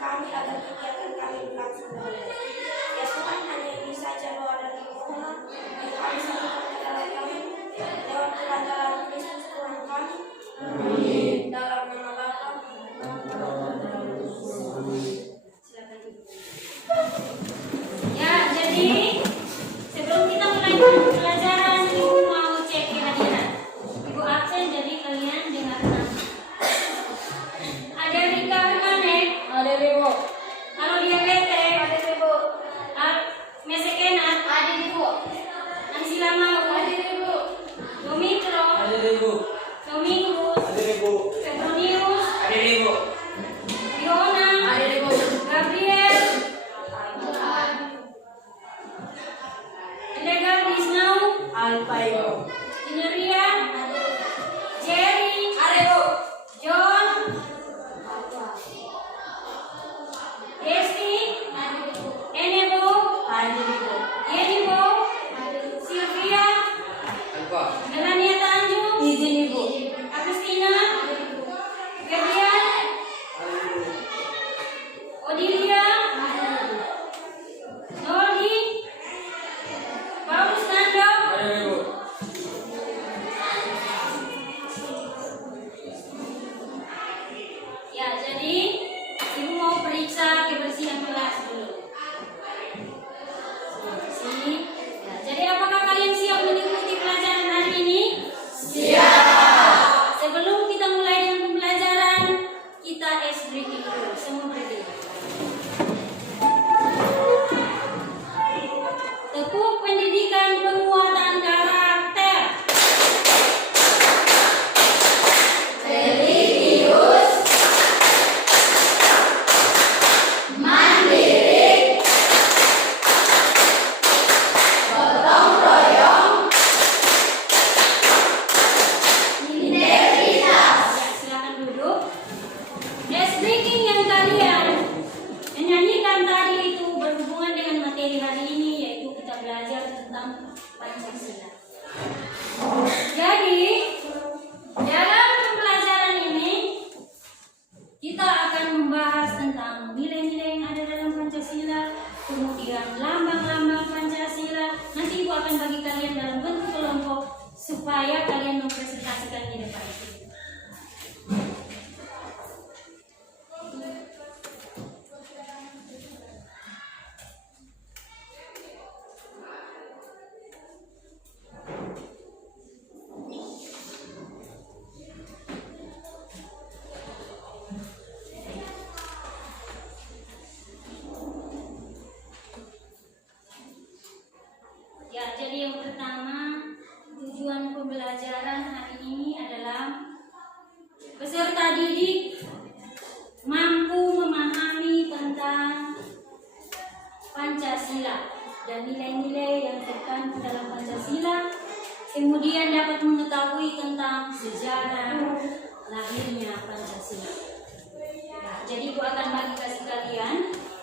kami agar kegiatan kami berlangsung dengan baik. Ya Tuhan, hanya ini saja doa dan permohonan yang kami sampaikan ke dalam kami lewat kebenaran Kristus Tuhan kami. Amin. Dalam nama Bapa. Silakan Ibu. Ya, jadi sebelum kita mulai pelajaran, Ibu mau cek kehadiran. Ibu absen, jadi kalian dengarkan. Ada Rika Kane? Ada Ibu. Kalau dia Bete? Ada Ibu. Mesekenat? Ada Ibu. Ansila Mau? Ada Ibu. Domikro? Ada Ibu. Domingus? Ada Ibu. Petronius? Ada Ibu. Fiona? Ada Ibu. Gabriel? Ilegal Disnau? Alfa Ibu. Ineria? Jerry? Ada Ibu. John? Desti? Enebo? Ada Ibu. Yenibo? Sylvia? Alfa. Melania Tanjung? Izin Ibu. Agustina? Ferdian? Odilia? Noldi? Paulus Nando? Ada Ibu. Ya, jadi Ibu mau periksa kebersihan kelas dulu. Bersih. Ya, jadi apakah kalian siap mengikuti pelajaran hari ini? Siap. Sebelum kita mulai dengan pembelajaran, kita ice breaking dulu. Semua berdiri. Tekuk pendidikan penguatan karakter. Ya, silakan duduk. Ice breaking yang kalian menyanyikan tadi itu berhubungan dengan materi hari ini, yaitu kita belajar tentang Pancasila. Jadi, dalam pembelajaran ini kita akan membahas tentang nilai-nilai yang ada dalam Pancasila, kemudian lambang-lambang Pancasila. Nanti Ibu akan bagi kalian dalam bentuk kelompok supaya kalian mempresentasikan di depan. Ya, jadi yang pertama, tujuan pembelajaran hari ini adalah peserta didik mampu memahami tentang Pancasila dan nilai-nilai yang terkandung dalam Pancasila, kemudian dapat mengetahui tentang sejarah lahirnya Pancasila. Nah, jadi Ibu akan bagi kasih kalian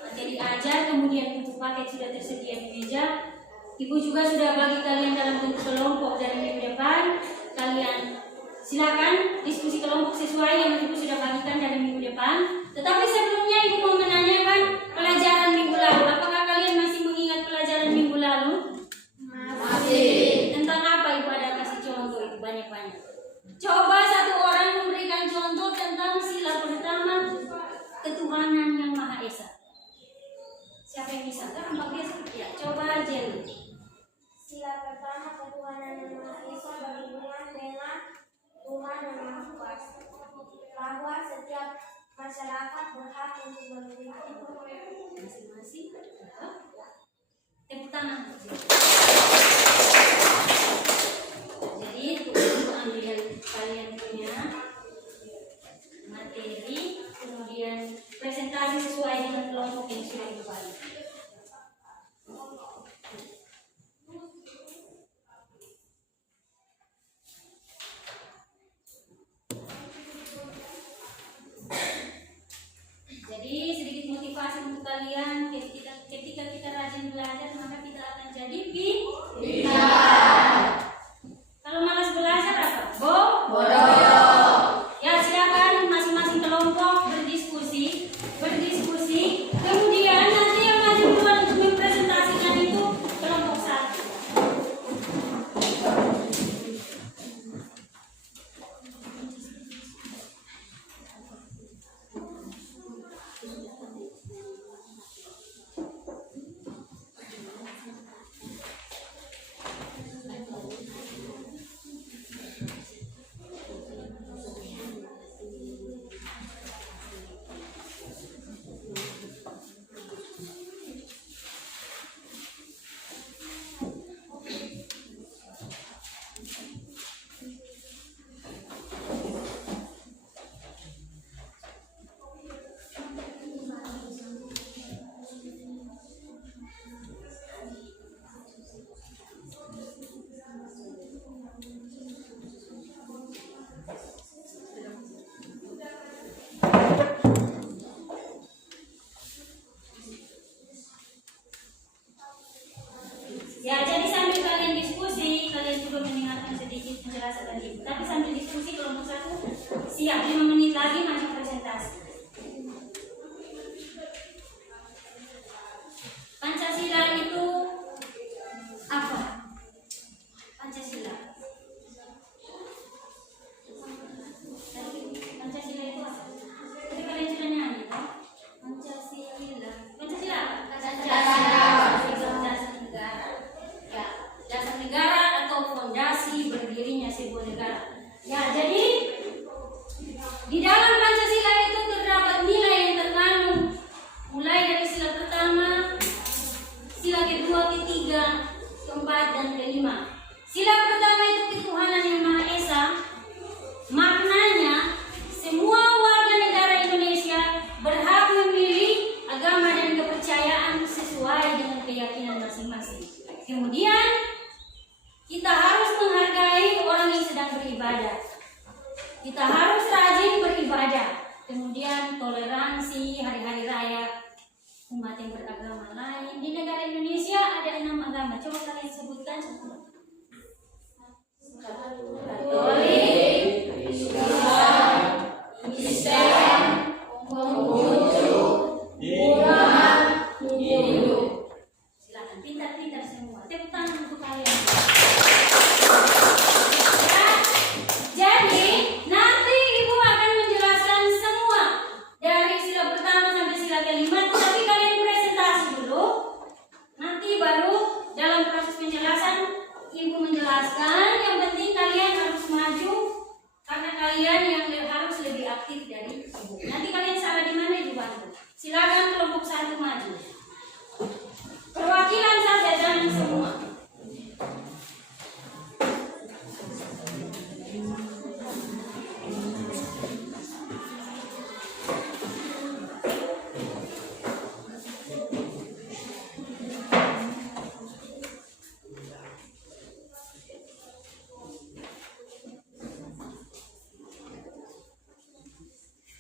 materi ajar, kemudian buku paket sudah tersedia di meja. Ibu juga sudah bagi kalian dalam bentuk kelompok dari minggu depan. Kalian silakan diskusi kelompok sesuai yang Ibu sudah bagikan dari minggu depan. Tetapi sebelumnya Ibu mau menanyakan pelajaran minggu lalu. Apakah kalian masih mengingat pelajaran minggu lalu? Masih. Tentang apa Ibu ada kasih contoh itu banyak-banyak. Coba satu orang memberikan contoh tentang sila pertama ketuhanan yang Maha Esa. Siapa yang bisa? Kan Mbak Biasa? Ya, coba Jelly. Sila pertama ketuhanan yang Maha Esa berhubungan dengan Tuhan yang Maha Kuasa, bahwa setiap masyarakat berhak untuk memiliki Masing-masing. Tepuk tangan. Jadi tunggu ambil kalian punya materi, kemudian presentasi sesuai dengan kelompok yang sudah dibagi. Jadi sedikit motivasi untuk kalian, ketika kita rajin belajar maka kita akan jadi pintar. Kalau malas belajar apa? Bodoh. Ya, silakan masing-masing kelompok berdiskusi keempat, dan kelima. Sila pertama itu ketuhanan yang Maha Esa. Maknanya semua warga negara Indonesia berhak memilih agama dan kepercayaan sesuai dengan keyakinan masing-masing. Kemudian kita harus menghargai orang yang sedang beribadah. Kita harus rajin beribadah. Kemudian toleransi hari-hari raya umat yang beragama lain. Di negara Indonesia ada 6 agama. Coba kalian sebutkan satu. Katolik, Islam, Konghucu, Buddha, Hindu. Silakan pintar-pintar semua. Tepuk tangan untuk kalian. Ya, jadi nanti ibu akan menjelaskan semua dari sila pertama sampai sila kelima. Tapi kalian presentasi dulu. Nanti baru dalam proses penjelasan ibu menjelaskan. Yang penting kalian harus maju karena kalian yang harus lebih aktif dari ibu. Nanti kalian salah di mana ibu bantu. Silakan kelompok 1 maju. Perwakilan saja jangan semua.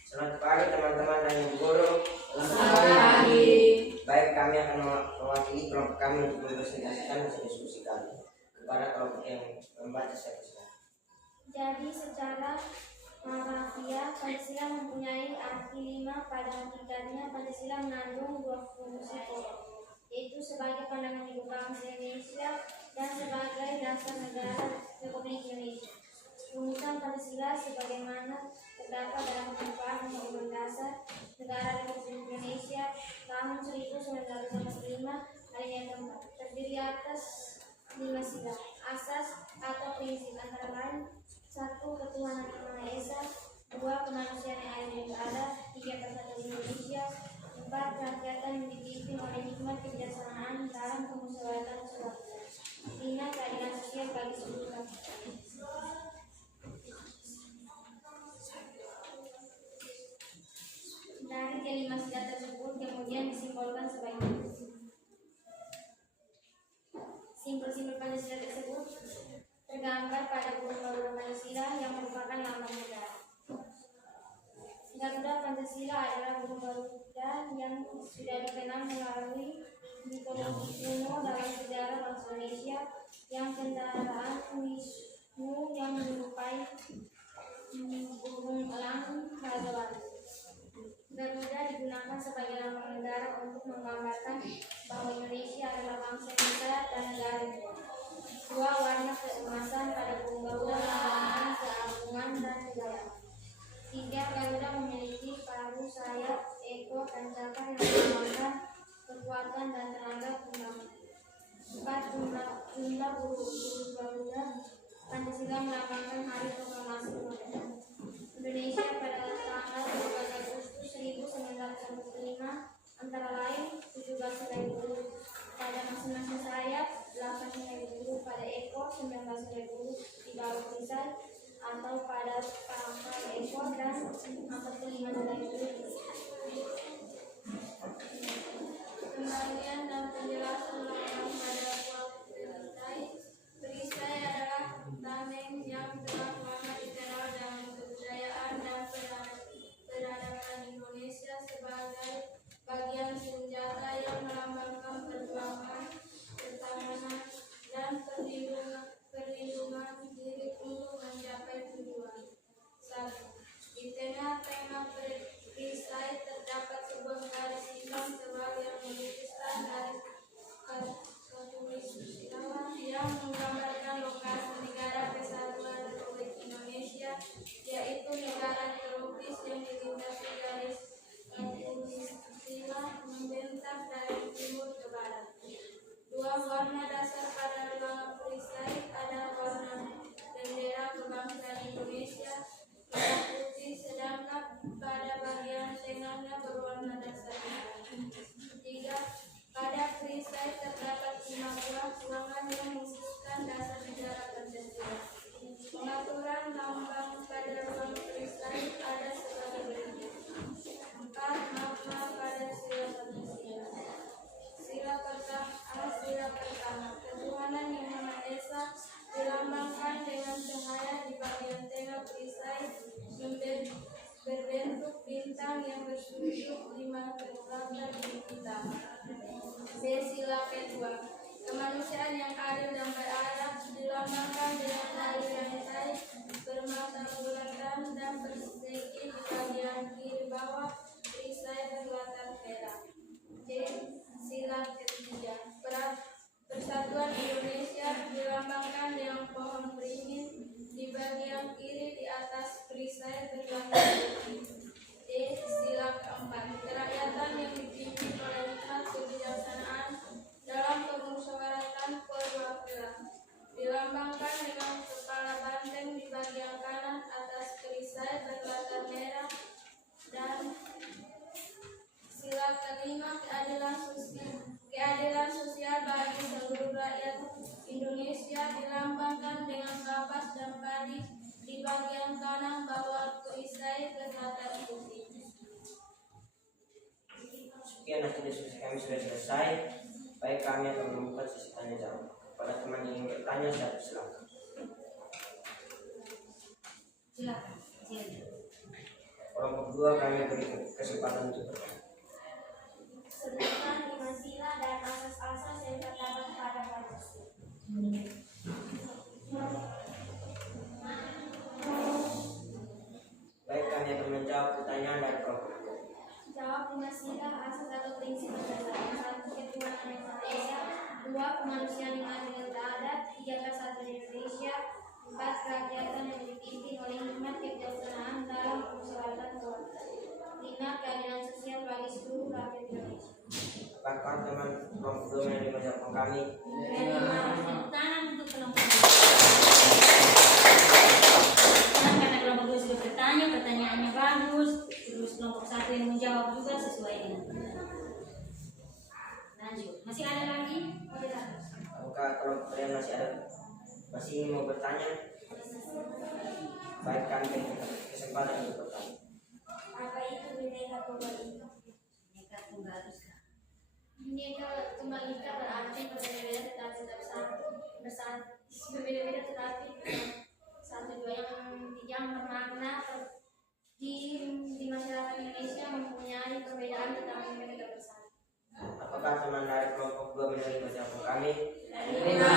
Selamat pagi teman-teman dan ibu guru. Selamat pagi. Baik, kami akan mewakili kelompok kami untuk mempresentasikan hasil diskusi kami kepada kelompok yang membaca saya. Jadi secara harafiah Pancasila mempunyai arti 5. Pada hakikatnya Pancasila mengandung 2 fungsi pokok, yaitu sebagai pandangan hidup bangsa Indonesia dan sebagai dasar negara Republik Indonesia. Rumusan Pancasila sebagaimana terdapat dalam Undang-Undang Undang Dasar Negara Republik Indonesia tahun 1945 alinea keempat terdiri atas 5 sila asas atau prinsip, antara lain 1. Ketuhanan yang Maha Esa, 2. Kemanusiaan yang adil dan beradab, 3. Persatuan Indonesia, 4. Kerakyatan yang dipimpin oleh hikmat kebijaksanaan dalam kemusyawaratan sosial, 5. Keadilan sosial bagi seluruh rakyat. Dari kelima sila tersebut kemudian disimbolkan sebagai simbol-simbol Pancasila tersebut tergambar pada burung garuda Pancasila yang merupakan lambang negara. Garuda Pancasila adalah burung garuda yang sudah dikenal melalui mitologi kuno dalam sejarah bangsa Indonesia, yang kendaraan Wisnu yang menyerupai burung elang raja Bali. Garuda digunakan sebagai lambang negara untuk menggambarkan bahwa Indonesia adalah bangsa yang besar dan negara yang kuat. 2. Warna keemasan pada burung Garuda melambangkan keagungan dan kejayaan. 3. Garuda memiliki paruh, sayap, ekor, dan cakar yang melambangkan kekuatan dan tenaga pembangunan. 4. Jumlah burung Garuda Pancasila melambangkan hari proklamasi kemerdekaan Indonesia pada tanggal 12 Agustus 1945, antara lain 17 helai burung pada masing-masing sayap, 8 helai burung pada ekor, 19 helai burung di bawah perisai atau pada pangkal ekor, dan 45 helai burung. Kembalian dan penjelasan lambang pada buah perisai. Perisai adalah tameng yang telah lama dikenal dalam kebudayaan dan peradaban Indonesia sebagai bagian senjata yang melambangkan perjuangan, ketahanan, dan perlindungan diri untuk mencapai tujuan. 1. Di tengah-tengah perisai terdapat sebuah garis hitam lain yang adil dan beradab dilambangkan dengan tali rantai bermata bulatan dan bersegi di bagian kiri bawah perisai berlatar merah. C. Sila ketiga. Persatuan Indonesia dilambangkan dengan pohon beringin di bagian kiri di atas perisai berlatar putih. D. Sila keempat. Kerakyatan yang dipimpin oleh hikmat kebijaksanaan dalam kemusyawaratan perwakilan dilambangkan dengan kepala banteng di bagian kanan atas perisai berlatar merah. Dan sila kelima, keadilan sosial bagi seluruh rakyat Indonesia dilambangkan dengan kapas dan padi di bagian kanan bawah perisai berlatar putih. Sekian hasil diskusi kami sudah selesai. Baik, kami akan membuka sesi tanya jawab. Pada teman yang ingin bertanya, silakan. Silakan. Kelompok 2 kami beri kesempatan untuk bertanya. Sebutkan 5 sila dan asas-asas yang terdapat pada Pancasila. Baik, kami akan menjawab pertanyaan dari kelompok 2. Jawab 5 sila asas atau prinsip berdasarkan 1. Ketuhanan yang Maha Esa, 2. Kemanusiaan yang adil dan beradab, 3. Persatuan Indonesia, 4. Kerakyatan yang dipimpin oleh hikmat kebijaksanaan dalam permusyawaratan perwakilan, 5. Keadilan sosial bagi seluruh rakyat Indonesia. Apakah teman kelompok 2 menerima jawaban kami? Tepuk tangan untuk kelompok 2. Karena kelompok 2 sudah bertanya, pertanyaannya bagus. Terus kelompok 1 yang menjawab juga sesuai dengan pertanyaan. Lanjut. Masih ada lagi? Apakah kelompok kalian masih ingin mau bertanya? Baik, kami beri kesempatan untuk bertanya. Apa itu Bhinneka Tunggal Ika? Bhinneka Tunggal Ika. Bhinneka Tunggal Ika berarti berbeda-beda tetapi berbeda-beda tetapi satu dua yang bermakna di masyarakat Indonesia mempunyai perbedaan tetapi mereka bersatu. Apakah teman dari kelompok 2 menerima jawaban kami? Terima.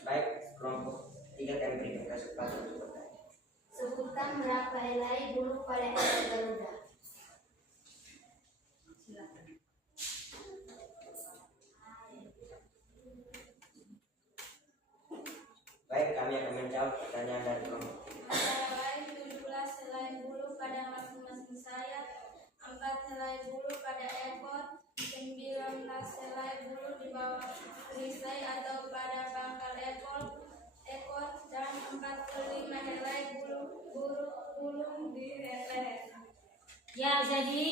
Baik, kelompok 3 kami berikan kesempatan untuk bertanya. Sebutkan berapa helai bulu pada ekor Garuda. Silakan. Baik, kami akan menjawab pertanyaan dari kelompok 3. Antara lain 17 helai bulu pada masing-masing sayap, 4 helai bulu pada ekor, 19 helai bulu di bawah perisai atau pada pangkal ekor, dan 45 helai bulu di leher. Ya, jadi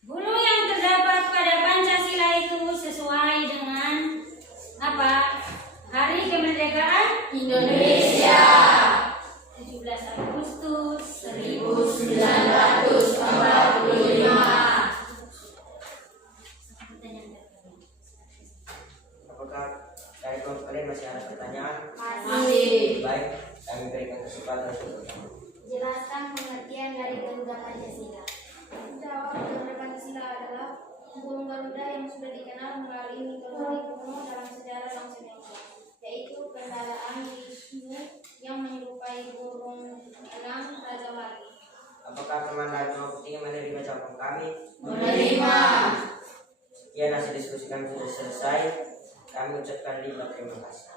bulu yang terdapat pada Pancasila itu sesuai dengan apa? Hari Kemerdekaan Indonesia 17 Agustus 1945. Apakah dari kelompok kalian masih ada pertanyaan? Masih. Baik, kami berikan kesempatan untuk bertanya. Jelaskan pengertian dari Garuda Pancasila. Jawab, Garuda Pancasila adalah burung Garuda yang sudah dikenal melalui mitologi kuno dalam sejarah bangsa Indonesia, yaitu kendaraan Wisnu yang menyerupai burung elang Raja Wali. Apakah teman dari kelompok 3 menerima jawaban kami? Menerima. Sekian hasil diskusi kami sudah selesai. Kami ucapkan terima kasih.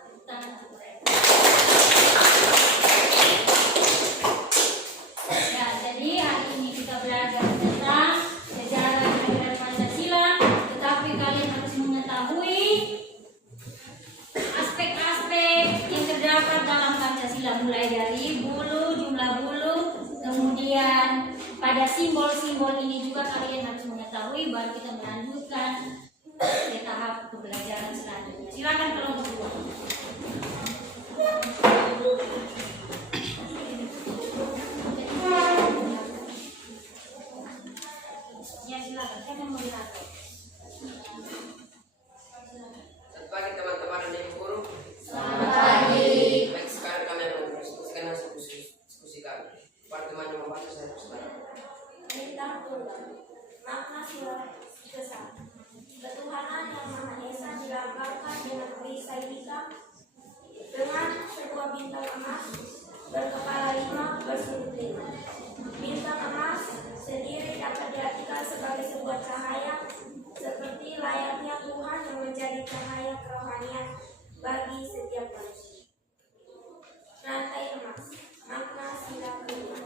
Ya, jadi hari ini kita belajar tentang sejarah kelahiran Pancasila, tetapi kalian harus mengetahui aspek-aspek yang terdapat dalam Pancasila, mulai dari bulu, jumlah bulu, kemudian pada simbol-simbol ini juga kalian harus mengetahui, baru kita melanjutkan ke tahap pembelajaran selanjutnya. Silakan kelompok 2. Ya, silakan. Saya mau melihat. Selamat pagi teman-teman dan ibu guru. Selamat pagi. Baik, sekarang kami akan mendiskusikan hasil diskusi kami. Para teman yang membaca saya persilakan. Makna sila ke-1. Ketuhanan yang Maha Esa dilambangkan dengan perisai hitam dengan sebuah bintang emas berkepala 5 bersudut 5. Bintang emas sendiri dapat diartikan sebagai sebuah cahaya seperti layaknya Tuhan yang menjadi cahaya kerohanian bagi setiap manusia. Rantai emas, makna sila kelima.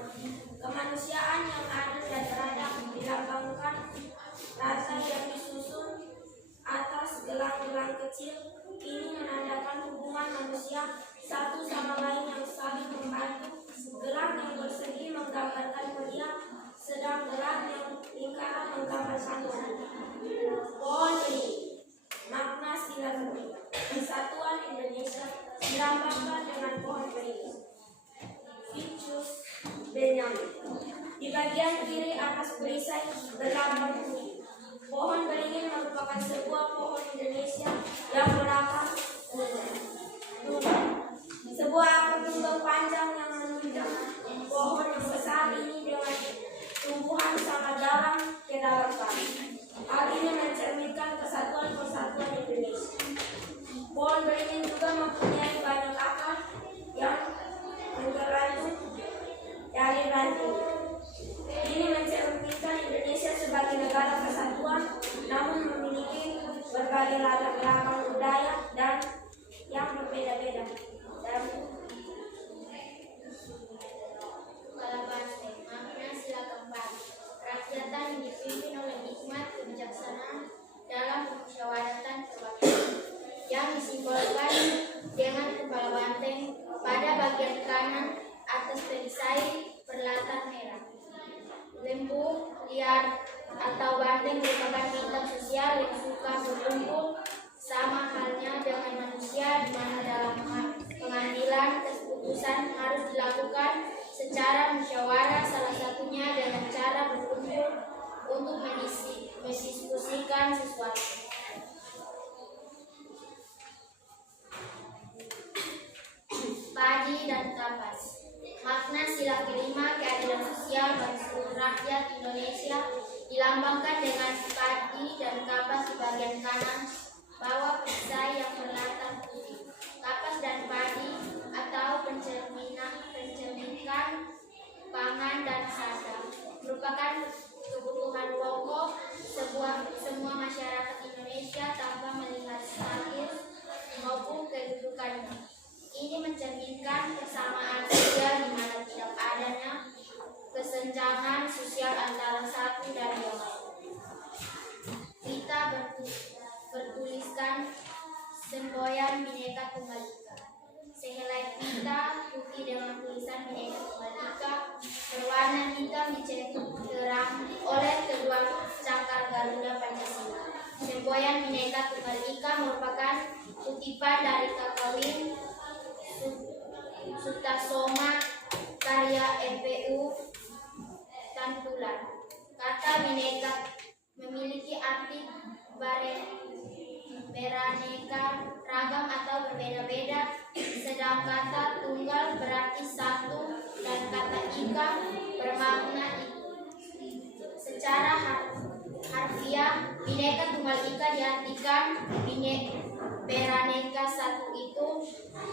Kemanusiaan yang adil dan beradab dilambangkan rantai yang disusun atas gelang-gelang kecil. Ini menandakan hubungan manusia satu sama lain yang saling membantu. Gelang yang bersegi menggambarkan mulia, sedang gelang yang lingkaran menggambarkan wanita. Pohon beringin, makna sila kelima. Kesatuan Indonesia dilambangkan dengan pohon beringin. Ficus Benyamin. Di bagian kiri atas perisai berlambang bumi. Pohon beringin merupakan sebuah pohon Indonesia yang berakar tunggal. Sebuah akar tunggal panjang yang menunjang pohon yang besar ini dengan tumbuhan sangat dalam ke dalam tanah. Hal ini mencerminkan kesatuan persatuan Indonesia. Pohon beringin juga mempunyai banyak akar yang menggelantung dari ranting. Ini mencerminkan Indonesia sebagai negara kesatuan, namun memiliki berbagai latar belakang budaya dan yang berbeda-beda. Kepala banteng, makna sila keempat. Kerakyatan yang dipimpin oleh hikmat kebijaksanaan dalam permusyawaratan perwakilan, yang disimbolkan dengan kepala banteng pada bagian kanan atas perisai berlatar merah. Lembu liar atau banteng merupakan bintang sosial yang suka berkumpul, sama halnya dengan manusia di mana dalam pengambilan keputusan harus dilakukan secara musyawarah, salah satunya dengan cara berkumpul untuk mendiskusikan sesuatu. Padi dan kapas. Makna sila kelima, keadilan sosial bagi seluruh rakyat Indonesia, dilambangkan dengan padi dan kapas di bagian kanan bawah perisai yang berlatar putih. Kapas dan padi atau pencerminkan pangan dan sadar merupakan kebutuhan pokok semua masyarakat Indonesia tanpa melihat status maupun kedudukannya. Ini mencerminkan persamaan sosial di mana tidak adanya kesenjangan sosial antara satu dan yang lain. Kita bertuliskan semboyan Bhinneka Tunggal Ika. Sehelai pita putih dengan tulisan Bhinneka Tunggal Ika berwarna hitam dicetak terang oleh kedua cakar Garuda Pancasila. Semboyan Bhinneka Tunggal Ika merupakan kutipan dari Kakawin Sutasoma karya EPU Tantular. Kata Bhinneka memiliki arti beraneka ragam atau berbeda-beda, sedang kata tunggal berarti satu dan kata ika bermakna secara harfiah. Bhinneka Tunggal Ika diartikan beraneka satu itu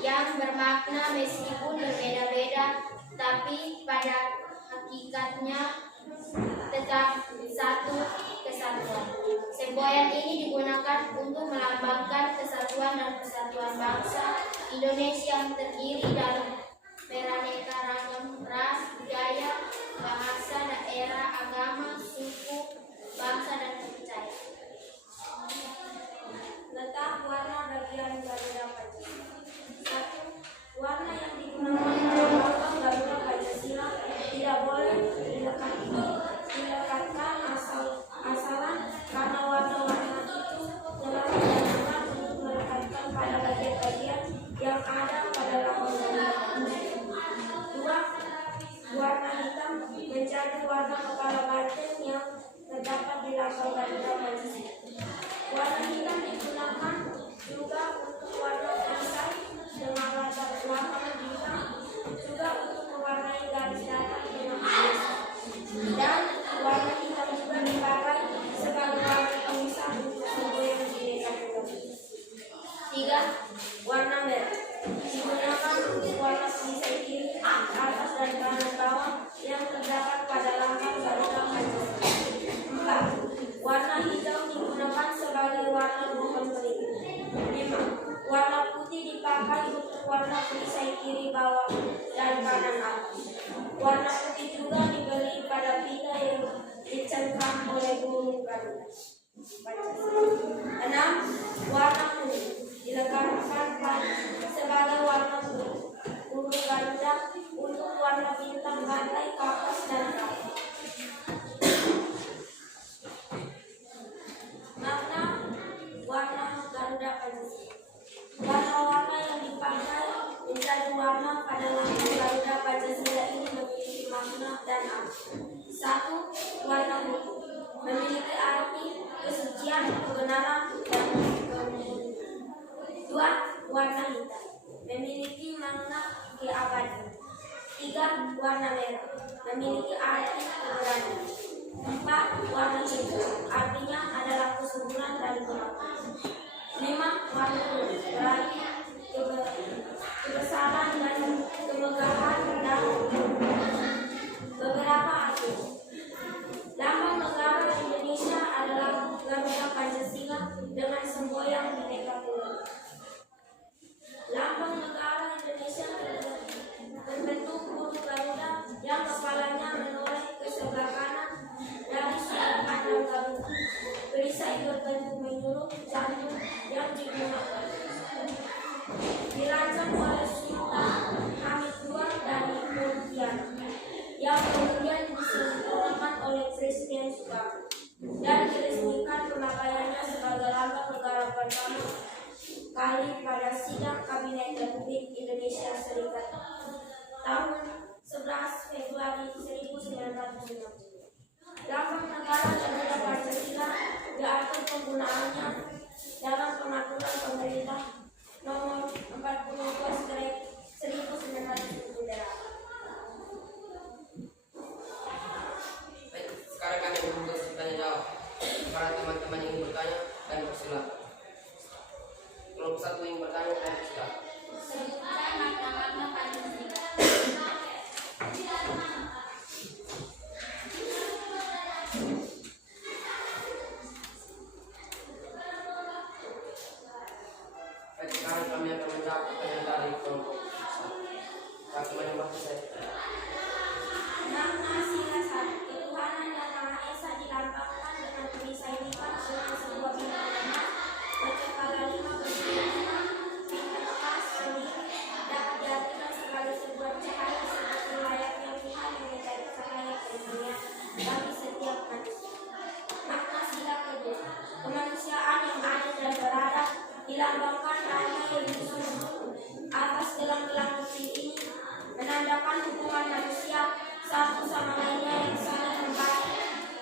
yang bermakna meskipun berbeda-beda tapi pada hakikatnya tetap satu kesatuan. Semboyan ini digunakan untuk melambangkan kesatuan dan persatuan bangsa Indonesia yang terdiri dalam beraneka ragam ras, budaya, bahasa, daerah, agama, suku, bangsa, dan kepercayaan. Letak warna bagian Garuda Pancasila. 1. Warna yang digunakan dalam lambang Garuda Pancasila tidak boleh dilekatkan asalan karena warna-warna itu telah digunakan untuk melekatkan pada bagian-bagian yang ada pada lambang Garuda Pancasila. 2. Warna hitam menjadi warna kepala banteng yang terdapat di lambang Garuda Pancasila. Warna hitam digunakan juga untuk warna perisai dengan latar belakang hitam, juga untuk mewarnai garis datar dengan hitam. Dan warna hitam juga dipakai sebagai warna Warna putih juga diberi pada pita yang dicengkram oleh burung Garuda Pancasila. 6. Warna kuning dilengkapkan sebagai warna burung Garuda untuk warna bintang, rantai, kapas, dan kapal. Makna warna Garuda Pancasila. Warna-warna yang dipakai menjadi warna pada lambang Garuda Pancasila ini memiliki makna dan arti. 1. Warna putih memiliki arti kesucian, kebenaran, dan kemuliaan. 2. Warna hitam memiliki makna keabadian. 3. Warna merah memiliki arti keberanian. 4. Warna hijau artinya adalah kesuburan dan kematian. 5. Warna kuning berarti kebesaran dan kemegahan dan beberapa arti. Lambang negara Indonesia adalah Garuda Pancasila dengan semboyan Bhinneka Tunggal Ika. Lambang negara Indonesia berbentuk burung Garuda yang kepalanya menoleh ke sebelah kanan dari sudut pandang Garuda. Perisai berbentuk menyuruh jantung yang digunakan dirancang oleh Sultan Hamid II dari Pontianak, yang kemudian disempurnakan oleh Presiden Soekarno dan diresmikan pemakaiannya sebagai lambang negara pertama kali pada sidang Kabinet Republik Indonesia Serikat tahun 11 Februari 1960. Lambang negara Garuda Pancasila diatur penggunaannya dalam Peraturan Pemerintah Nomor 42/1978. Sekarang kami membuka tanya jawab. Para teman-teman yang ingin bertanya dan bersilakan. Kelompok 1 yang bertanya dan bersilakan. Sebutkan makna-makna Pancasila. Baik, sekarang kami akan menjawab pertanyaan dari kelompok 1. Pak Teman yang baca saya. Makna sila 1. Ketuhanan yang Maha Esa dilambangkan dengan perisai lipat dengan sebuah bintang emas berkepala 5 bersih 5. Bintang emas sendiri dapat diartikan sebagai sebuah cahaya seperti layaknya Tuhan yang menjadi cahaya kemuliaan bagi setiap manusia. Makna sila kedua. Kemanusiaan yang adil dan beradab dilambangkan rantai yang disusun atas gelang-gelang putih ini menandakan hubungan manusia satu sama lainnya yang saling membaik.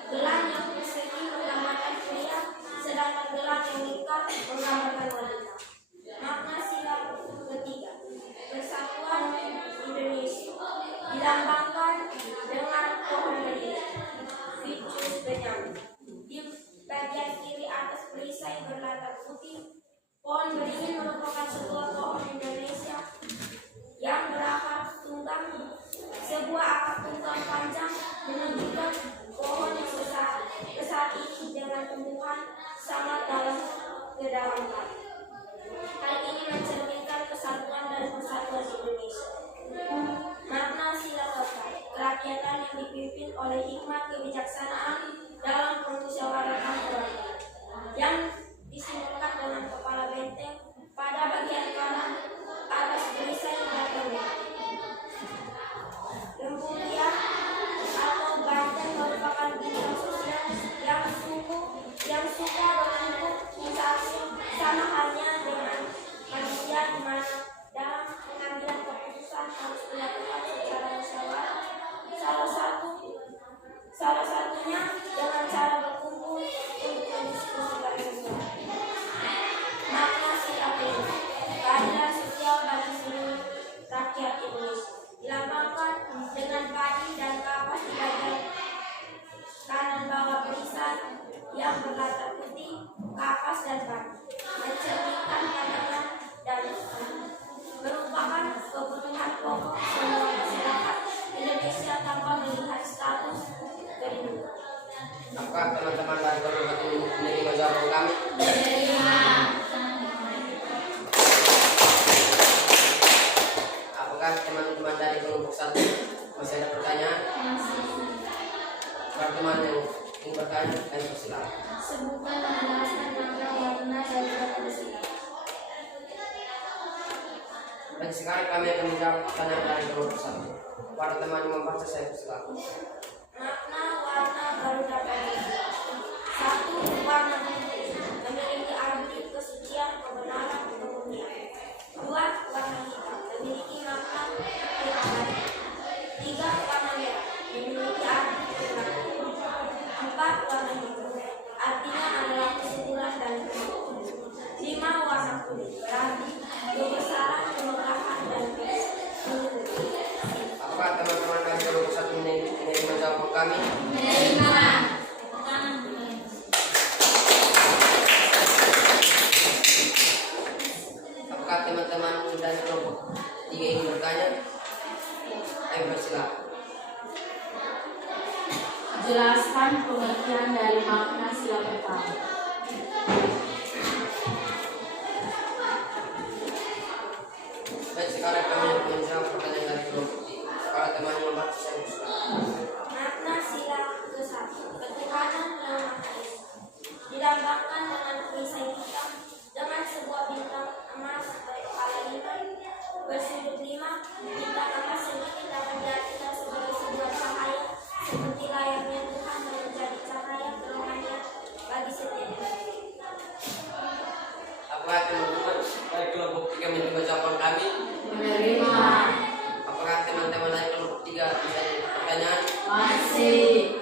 Gelang yang persegi menggambarkan pria, sedangkan gelang yang lingkar menggambarkan wanita. Makna sila ketiga. Persatuan Indonesia dilambangkan dengan pohon beringin Vicus Benyamin. Di bagian kiri atas perisai berlatar putih, pohon beringin merupakan sebuah pohon Indonesia yang berakar tunggang. Sebuah akar tunggang panjang menunjukkan pohon yang besar ini dengan tumbuhan sangat dalam ke dalam tanah. Hal ini mencerminkan kesatuan dan persatuan Indonesia. Makna sila keempat. Kerakyatan yang dipimpin oleh hikmat kebijaksanaan dalam permusyawaratan kebangsaan yang disimbolkan dengan kepala benteng pada bagian kanan atas perisai belakang. Kemudian atau banteng merupakan bidang sosial yang suka berkumpul sama halnya dengan manusia di mana dalam pengambilan keputusan harus dilakukan secara musyawarah. Salah satunya dengan cara berkumpul untuk mendiskusikan masalah. Makna sila kelima. Keadilan sosial bagi seluruh rakyat Indonesia dilambangkan dengan padi dan kapas di bagian kanan bawah perisai yang berlatar putih, kapas dan padi, mencerminkan pandangan dan merupakan kebutuhan pokok semua masyarakat Indonesia tanpa melihat status kehidupan. Apakah teman-teman dari kelompok 1 menerima jawaban kami? Apakah teman-teman dari kelompok 1 masih ada pertanyaan? para teman yang ingin bertanya, kami persilakan. Sebutkan dan jelaskan makna warna dari Pancasila. Baik, sekarang kami akan menjawab pertanyaan dari kelompok 1. Para teman yang membaca, saya persilakan. Makna warna Garuda Pancasila. 1. Warna putih memiliki arti kesucian, kebenaran, kemurnian. 2. Warna hitam memiliki makna keabadian. 3. Warna merah memiliki arti ketenangan. 4. Warna hijau artinya adalah kesuburan dan kemakmuran. 5. Warna kuning berarti kebesaran, kemegahan, dan kemuliaan. Apakah teman-teman dari kelompok 1 ini menjawab kami? Menerima. Apakah teman-teman dari kelompok 3 ingin bertanya? Ayo persilakan. Jelaskan pengertian dari makna sila pertama. Baik, sekarang kami akan menjawab pertanyaan dari kelompok 3. Para teman yang membaca, saya persilakan. Makna sila ke-1 ketuhanan yang Maha Esa dilambangkan dengan perisai hitam dengan sebuah bintang emas berkepala 5 bersudut 5. Bintang emas sedikit dapat diartikan sebagai sebuah cahaya seperti layaknya Tuhan yang menjadi cahaya kerohanian bagi setiap manusia. Apakah teman-teman dari kelompok 3 menerima jawaban kami? Menerima. Apakah teman-teman dari kelompok 3 bisa jadi pertanyaan? Masih.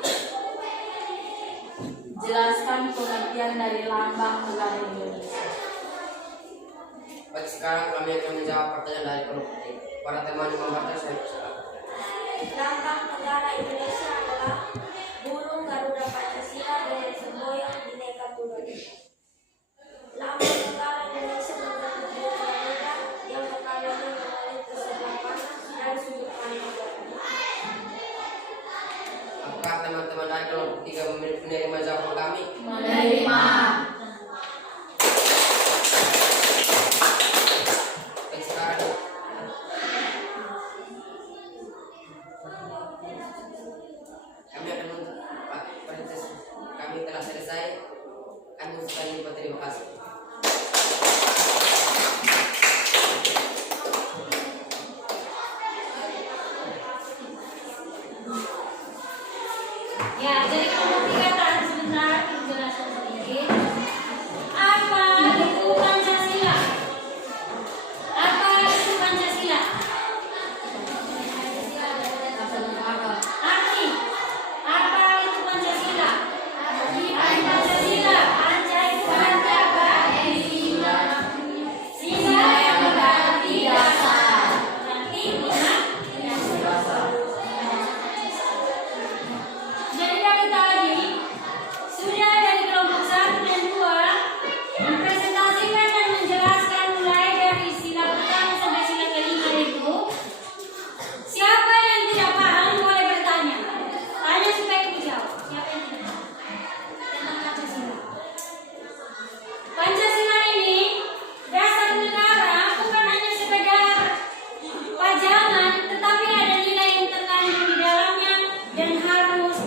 Jelaskan pengertian dari lambang negara Indonesia. Baik, sekarang kami akan menjawab pertanyaan dari kelompok 3. Para teman yang membaca, saya persilakan. Lambang negara Indonesia adalah burung Garuda Pancasila dengan semboyan Bhinneka Tunggal Ika. Lambang negara Indonesia membentuk buah Garuda yang kepalanya mengalir ke sebelah kanan dan sudut pandang berbeda. Apakah teman-teman dari kelompok 3 menerima jawaban kami? Menerima. Baik, sekarang kami akan menutup presentasi. Kami telah selesai. Kami sekali berterima kasih. Ya, jadi kelompok 3 tahan sebentar penjelasan sedikit. Apa itu Pancasila? Apa itu Pancasila? Arti. Apa itu Pancasila? Pancasila. Panca itu arti apa? Sila yang berarti dasar. Berarti dasar. Jadi dari tadi sudah dari kelompok 1 dan 2 mempresentasikan dan menjelaskan mulai dari sila pertama sampai sila kelima itu. Siapa yang tidak paham boleh bertanya. Tanya supaya ibu jawab. Siapa yang tidak paham tentang Pancasila? Pancasila ini dasar negara bukan hanya sekedar pajangan, tetapi ada nilai yang terkandung di dalamnya dan harus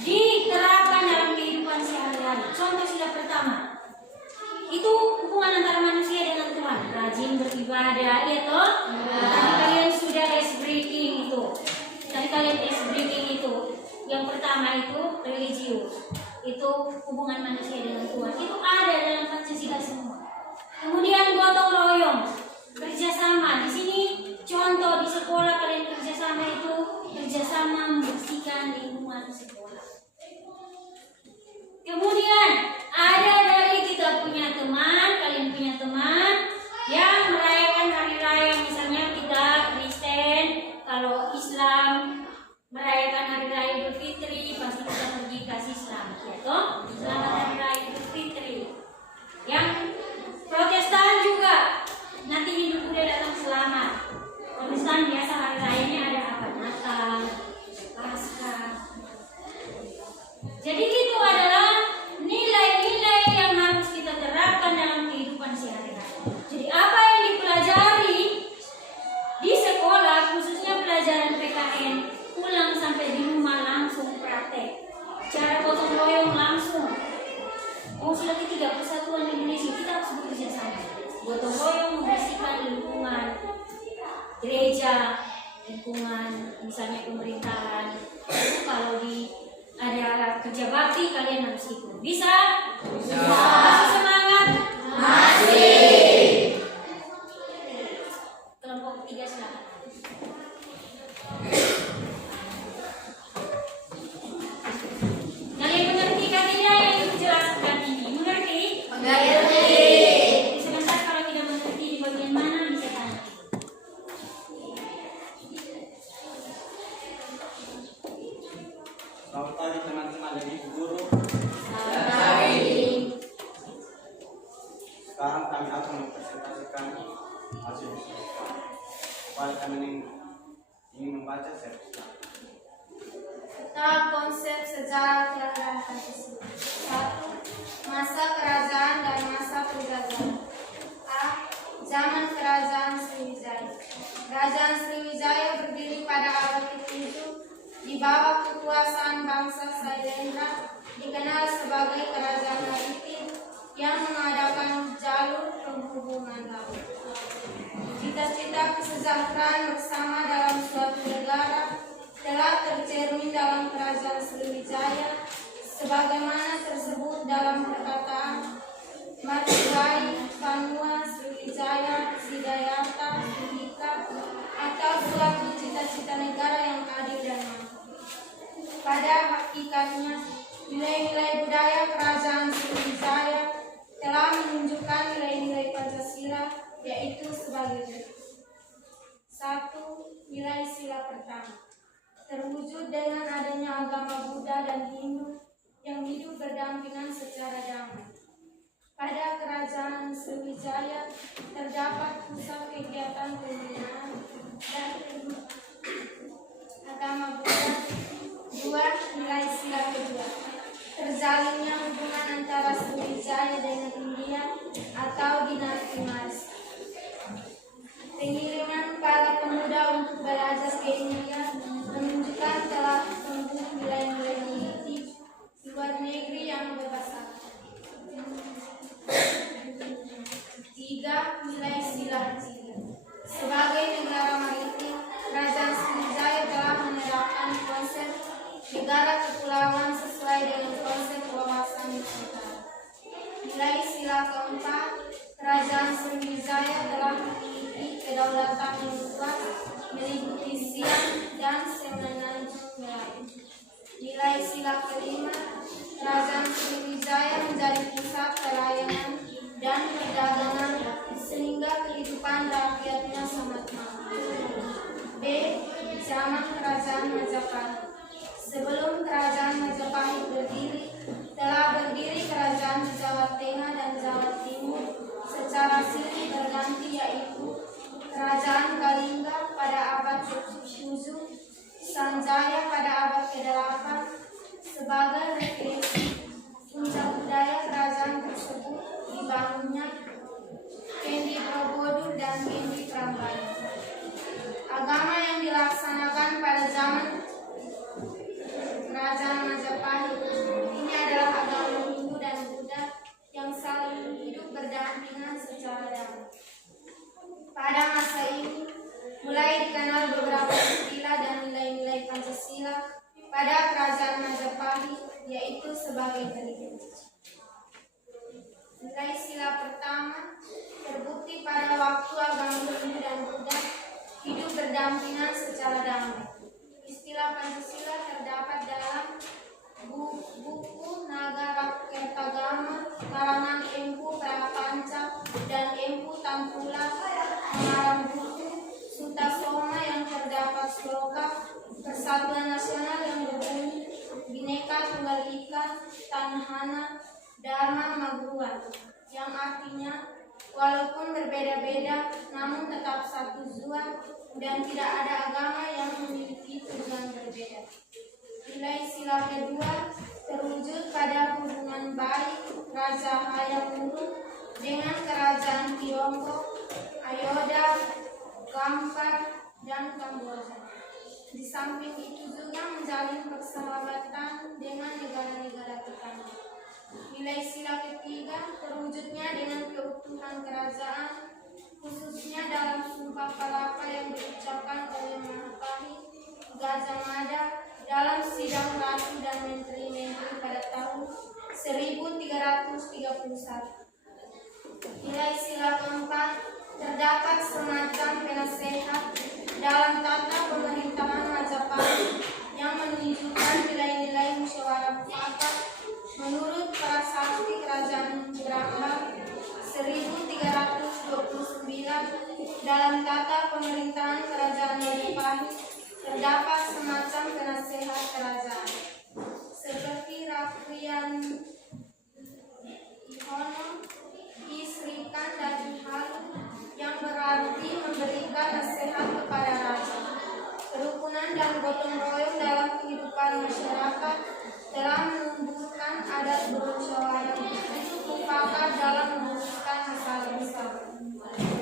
diterapkan dalam kehidupan sehari-hari. Contoh sila pertama itu hubungan antara manusia dengan Tuhan, rajin beribadah, ya toh? Tadi kalian sudah ice breaking itu. Yang pertama itu religius, itu hubungan manusia dengan Tuhan. Itu ada dalam Pancasila semua. Kemudian gotong royong, kerjasama. Di sini contoh di sekolah kalian kerjasama itu kerjasama membersihkan lingkungan sekolah. Kemudian ada dari kita punya teman, kalian punya teman yang merayakan hari raya, misalnya kita Kristen, kalau Islam merayakan hari raya Idul Fitri, pasti kita pergi kasih selamat, ya toh? Selamat hari raya Idul Fitri. Yang Protestan juga nanti hidup udah datang selamat. Protestan biasa hari rayanya ada apa? Natal, Paskah. Oh, sila ketiga, persatuan Indonesia, kita harus bekerja sama. Gotong royong membersihkan lingkungan gereja, lingkungan misalnya pemerintahan. Itu kalau ada kerja bakti kalian harus ikut. Bisa? Bisa. Masih semangat? Masih. Kelompok 3 silakan. Kalian mengerti kan tidak yang dijelaskan ini? Mengerti? Mengerti. Sebentar kalau tidak mengerti di bagian mana bisa tanya. Selamat pagi teman-teman dan ibu guru. Selamat pagi. Sekarang kami akan mempresentasikan hasil diskusi. Kepada kami ingin membaca sertifikat. Tentang konsep sejarah kerajaan Pancasila. 1. Masa kerajaan dan masa penjajahan. A. Zaman kerajaan Sriwijaya. Kerajaan Sriwijaya berdiri pada abad ke-7 di bawah kekuasaan bangsa Sailendra, dikenal sebagai kerajaan maritim yang mengadakan jalur penghubungan laut. Cita-cita kesejahteraan bersama dalam suatu negara telah tercermin dalam kerajaan Sriwijaya sebagaimana tersebut dalam perkataan Margai, Panua, Sriwijaya, Sidayata, Sindika, atau suatu cita-cita negara yang adil dan makmur. Pada hakikatnya, nilai-nilai budaya kerajaan Sriwijaya telah menunjukkan nilai-nilai Pancasila, yaitu sebagai berikut. 1. Nilai sila pertama terwujud dengan adanya agama Buddha dan Hindu yang hidup berdampingan secara damai. Pada kerajaan Sriwijaya terdapat pusat kegiatan pembinaan dan agama Buddha. 2. Nilai sila kedua terjalinnya hubungan antara Sriwijaya dengan India atau dinasti Maris. Pengiriman para pemuda untuk belajar ke India menunjukkan telah tumbuh nilai-nilai politik luar negeri yang berbasar. 3. Nilai sila ketiga. Sebagai negara maritim, kerajaan Sriwijaya telah menerapkan konsep negara kepulauan sesuai dengan konsep wawasan Nusantara. Nilai sila keempat, kerajaan Sriwijaya telah memiliki kedaulatan yang kuat meliputi siang dan semenanjung wilayah. Nilai sila kelima, kerajaan Sriwijaya menjadi pusat pelayanan dan perdagangan sehingga kehidupan rakyatnya sangat makmur. B. Zaman kerajaan Majapahit. Sebelum kerajaan Majapahit berdiri, telah berdiri kerajaan di Jawa Tengah dan Jawa Timur secara silih berganti, yaitu kerajaan Kalingga pada abad ke-7, Sanjaya pada abad ke-8. Sebagai referensi, puncak budaya kerajaan tersebut dibangunnya Candi Borobudur dan Candi Prambanan. Agama yang dilaksanakan pada zaman kerajaan Majapahit ini adalah agama Hindu dan Buddha yang saling hidup berdampingan secara damai. Pada masa ini mulai dikenal beberapa istilah dan nilai-nilai Pancasila pada kerajaan Majapahit, yaitu sebagai berikut. Nilai sila pertama terbukti pada waktu agama Hindu dan Buddha hidup berdampingan secara damai. Istilah Pancasila terdapat dalam buku Nagara Kertagama karangan Empu Prapanca dan Empu Tampula mengarang buku Sutasoma yang terdapat sloka Persatuan Nasional yang berbunyi Bhinneka Tunggal Ika Tanhana Dharma Magruwan, yang artinya walaupun berbeda-beda namun tetap satu jua dan tidak ada agama yang memiliki tujuan berbeda. Nilai sila kedua terwujud pada hubungan baik Raja Hayam Wuruk dengan kerajaan Tiongkok, Ayodhya, Gampar, dan Kamboja. Di samping itu juga menjalin persahabatan dengan negara-negara tetangga. Nilai sila ketiga kerajaan, khususnya dalam sumpah palapa yang diucapkan oleh Mahapani Gajah Mada dalam sidang ratu dan menteri-menteri pada tahun 1331. Nilai sila keempat, terdapat semacam penasehat dalam tata pemerintahan Majapahit yang menunjukkan nilai-nilai musyawarah mufakat menurut Prasasti Kerajaan Brahma 1329. Dalam tata pemerintahan Kerajaan Majapahit terdapat semacam penasehat kerajaan seperti Raprian Ihono, Isrikan dan Ihalu, yang berarti memberikan nasihat kepada raja. Kerukunan dan gotong royong dalam kehidupan masyarakat telah menumbuhkan adat bermusyawarah mufakat dalam memutuskan masalah besar.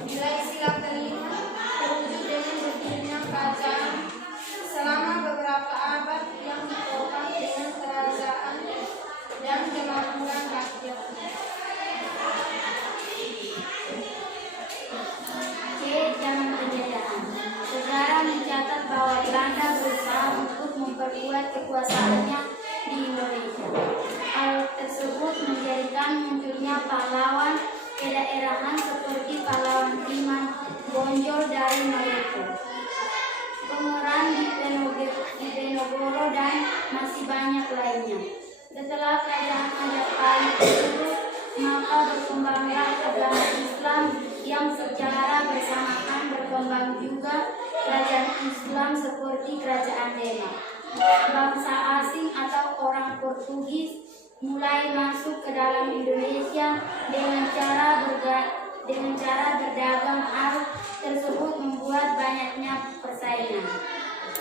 Nilai sila kelima, terwujud dengan berdirinya kerajaan selama beberapa abad yang ditopang dengan kerajaan dan kemakmuran rakyat. Zaman penjajahan. Sejarah mencatat bahwa Belanda berusaha untuk memperkuat kekuasaannya di Indonesia. Hal tersebut menjadikan munculnya pahlawan kedaerahan seperti pahlawan Timan Bonjol dari Maluku, Pemeran di Penogoro dan masih banyak lainnya. Setelah kerajaan Majapahit tersebut, maka berkembanglah agama Islam yang secara bersamaan berkembang juga kerajaan Islam seperti kerajaan Demak. Bangsa asing atau orang Portugis mulai masuk ke dalam Indonesia dengan cara berdagang. Hal tersebut membuat banyaknya persaingan.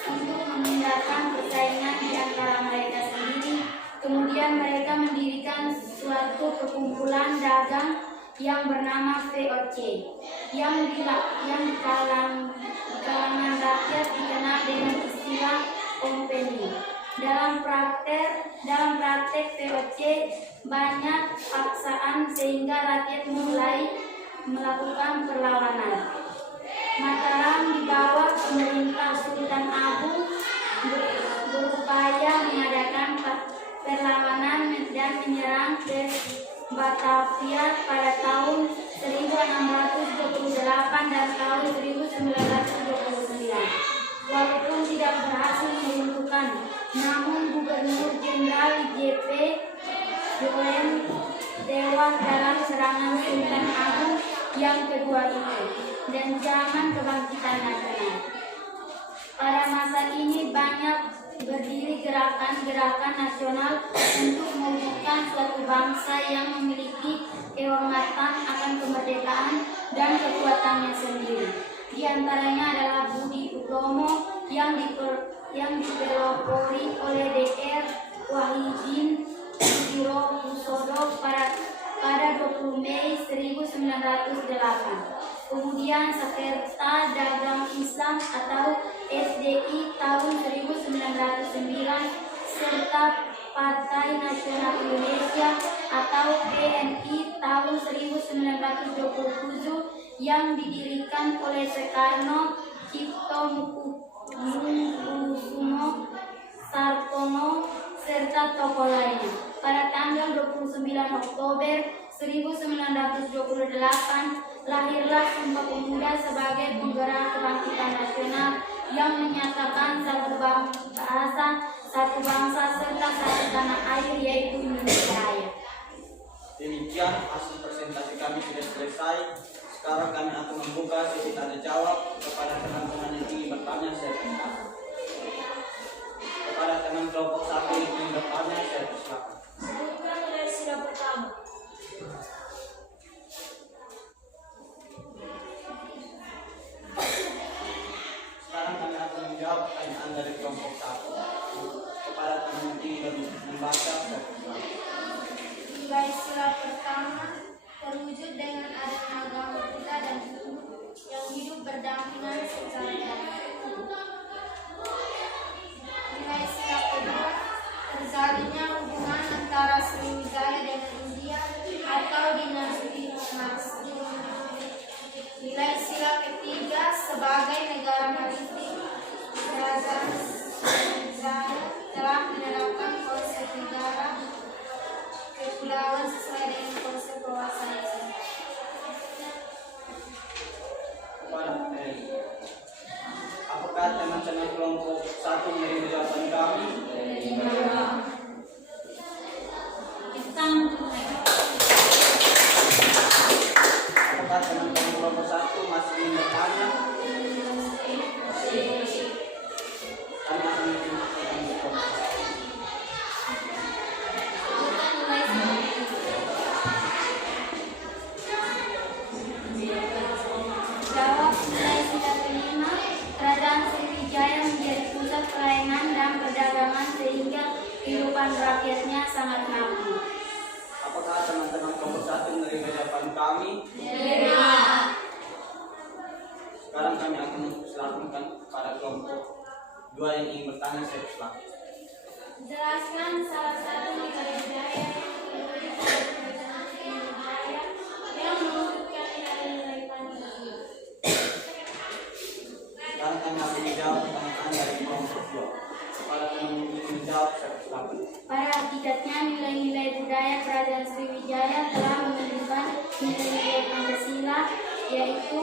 Untuk menghindarkan persaingan di antara mereka sendiri, kemudian mereka mendirikan suatu perkumpulan dagang yang bernama VOC, yang di kalangan rakyat dikenal dengan istilah kompeni. Dalam praktek VOC banyak paksaan sehingga rakyat mulai melakukan perlawanan. Mataram di bawah pemerintah Sultan Agung berupaya mengadakan perlawanan dan menyerang ke Batavia pada tahun 1628 dan tahun 1929. Walaupun tidak berhasil meruntuhkan, namun Gubernur Jenderal J.P. Joen tewas dalam serangan Sultan Agung yang kedua itu dan zaman kebangkitan nasional. Pada masa ini banyak berdiri gerakan-gerakan nasional untuk mewujudkan suatu bangsa yang memiliki kehormatan akan kemerdekaan dan kekuatannya sendiri. Di antaranya adalah Budi Utomo yang dipelopori oleh Dr. Wahidin Sudirohusodo pada 20 Mei 1908. Kemudian Sakerta Dagang Islam atau SDI tahun 1909 serta Partai Nasional Indonesia atau PNI tahun 1927 yang didirikan oleh Soekarno, Cipto Mangunkusumo, Sartono serta tokoh lainnya. Pada tanggal 29 Oktober 1928 lahirlah Sumpah Pemuda sebagai penggerak kebangkitan nasional yang menyatakan satu bahasa, satu bangsa serta satu tanah air yaitu Indonesia Raya. Demikian hasil presentasi kami sudah selesai. Sekarang kami akan membuka sesi tanya jawab kepada teman-teman yang ingin bertanya. Saya persilakan. Kepada teman kelompok 1 yang ingin bertanya, saya persilakan. Sebutkan nilai sila pertama. Sekarang kami akan menjawab pertanyaan dari kelompok 1. Kepada teman yang ingin membaca, saya persilakan. Nilai sila pertama terwujud dengan adanya agama kita dan yang hidup berdampingan secara damai. Nilai sila kedua terjalinnya hubungan antara Sriwijaya dengan India atau dinasti Matsya. sebagai negara maritim, kerajaan Sriwijaya telah menerapkan konsep negara kepulauan sesuai dengan konsep wawasan Islam. Apakah teman-teman kelompok 1 menerima jawaban kami? Kita mulai. Apakah teman-teman kelompok 1 masih ingin bertanya? Kami akan menunjukkan kelompok 1. Jawab nilai sila kelima. Kerajaan Sriwijaya menjadi pusat pelayanan dan perdagangan sehingga kehidupan rakyatnya sangat makmur. Apakah teman-teman kelompok 1 menerima jawaban kami? Sekarang kami akan mempersilahkan kepada kelompok 2 yang ingin bertanya. Saya persilahkan. Jelaskan salah satu nilai budaya yang mewujudkan nilai-nilai Pancasila. Sekarang kami akan menjawab pertanyaan dari kelompok 2. Kepada teman yang ingin menjawab, saya persilahkan. Pada hakikatnya nilai-nilai budaya Kerajaan Sriwijaya telah menunjukkan nilai-nilai Pancasila, yaitu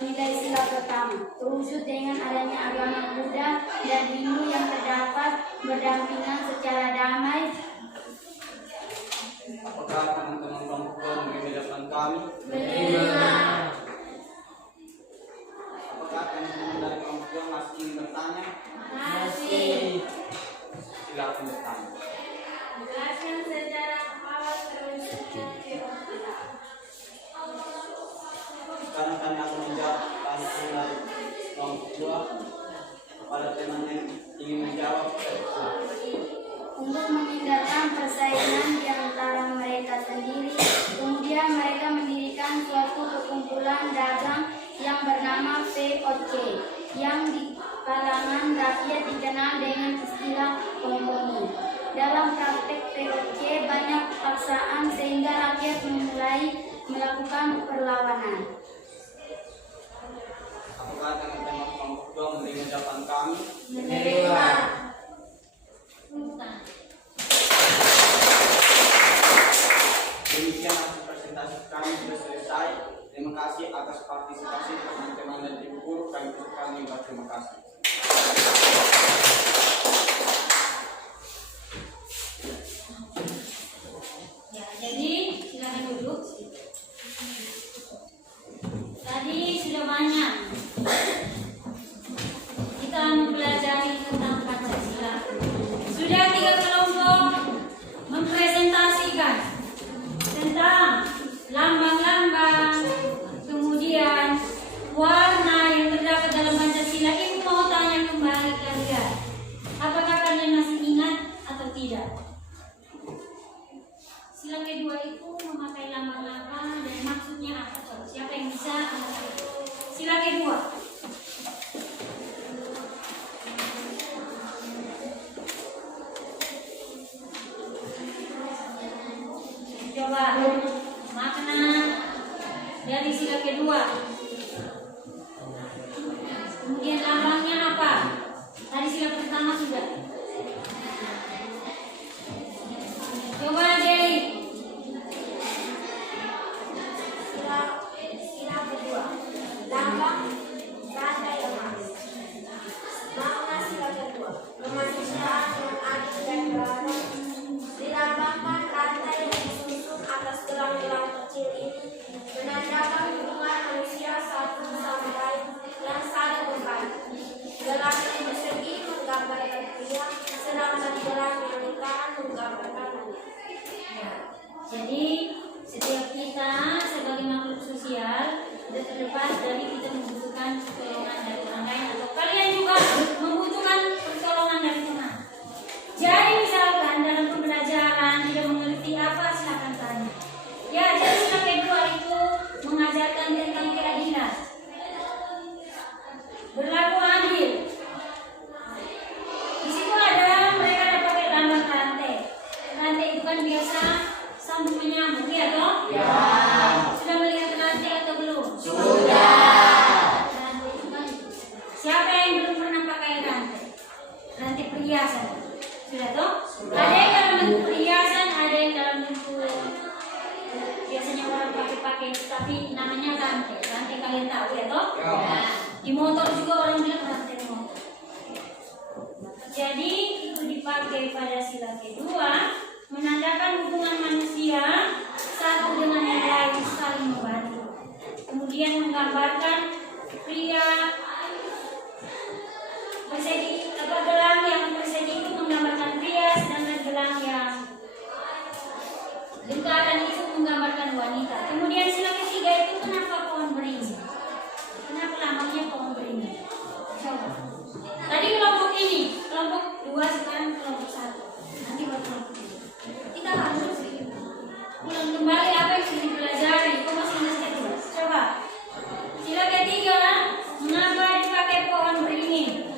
nilai sila pertama, terwujud dengan adanya agama Buddha dan Hindu yang terdapat berdampingan secara damai. Apakah teman-teman kelompok 2 menerima jawaban kami? Apakah teman-teman dari kelompok 2 masih ingin bertanya? Silakan bertanya. Jelaskan sejarah awal terwujudnya teokita. Sekarang kami akan menjawab pertanyaan dari kelompok 2. Kepada teman yang ingin menjawab, saya persilahkan. Untuk menghindarkan persaingan di antara mereka sendiri, kemudian mereka mendirikan suatu perkumpulan dagang yang bernama VOC, yang di kalangan rakyat dikenal dengan istilah kompromi. Dalam praktek VOC banyak paksaan sehingga rakyat mulai melakukan perlawanan. Apakah teman-teman kelompok 2 menerima jawaban kami? Demikian hasil presentasi kami sudah selesai. Terima kasih atas partisipasi teman-teman dan ibu guru. Kami berterima kasih. Ya, jadi silakan duduk. Tadi sudah banyak kita mempelajari tentang Pancasila. Sudah 3 kelompok mempresentasikan tentang lambang-lambang, kemudian warna yang terdapat dalam Pancasila. Ibu mau tanya kembali kalian, apakah kalian masih ingat atau tidak? Sila kedua itu memakai lambang-lambang dan maksudnya apa? Coba siapa yang bisa? Sila kedua. Coba makna dari sila kedua. Kemudian lambangnya apa? Tadi sila pertama sudah. Coba Deli. Sila kedua, lambang rantai emas. Makna sila kedua, kemanusiaan yang adil dan beradab. Dilambangkan rantai yang disusun atas gelang-gelang kecil ini menandakan hubungan manusia satu sama lain yang saling membantu. Gelang yang bersegi menggambarkan pria, sedangkan gelang yang lingkaran menggambarkan wanita. Jadi setiap kita sebagai makhluk sosial tidak terlepas dari kita membutuhkan pertolongan dari orang lain, atau kalian juga membutuhkan pertolongan dari teman. Jadi misalkan dalam pembelajaran tidak mengerti apa, silakan tanya. Ya, jadi sila kedua itu mengajarkan tentang keadilan, berlaku adil. Di situ ada mereka ada pakai lambang rantai. Rantai itu kan biasa sambung menyambung, ya toh? Ya. Sudah melihat rantai atau belum? Sudah. Rantai itu kan pakai, tapi namanya rantai. Rantai kalian tahu ya toh? Ya. Nah, di motor juga orang bilang rantai motor. Jadi itu dipakai pada sila kedua, menandakan hubungan manusia satu dengan yang lain saling membantu. Kemudian menggambarkan pria persegi, gelang yang persegi itu menggambarkan pria, sedangkan gelang yang lingkaran itu menggambarkan wanita. Kemudian sila ketiga itu kenapa pohon beringin? Kenapa namanya pohon beringin? Coba. Tadi kelompok ini, kelompok 2, sekarang kelompok 1. Nanti buat kelompok 3. Kita harus ulang kembali apa yang sudah dipelajari. Kau masih ingat kedua? Coba. Sila ketiga, mengapa dipakai pohon beringin?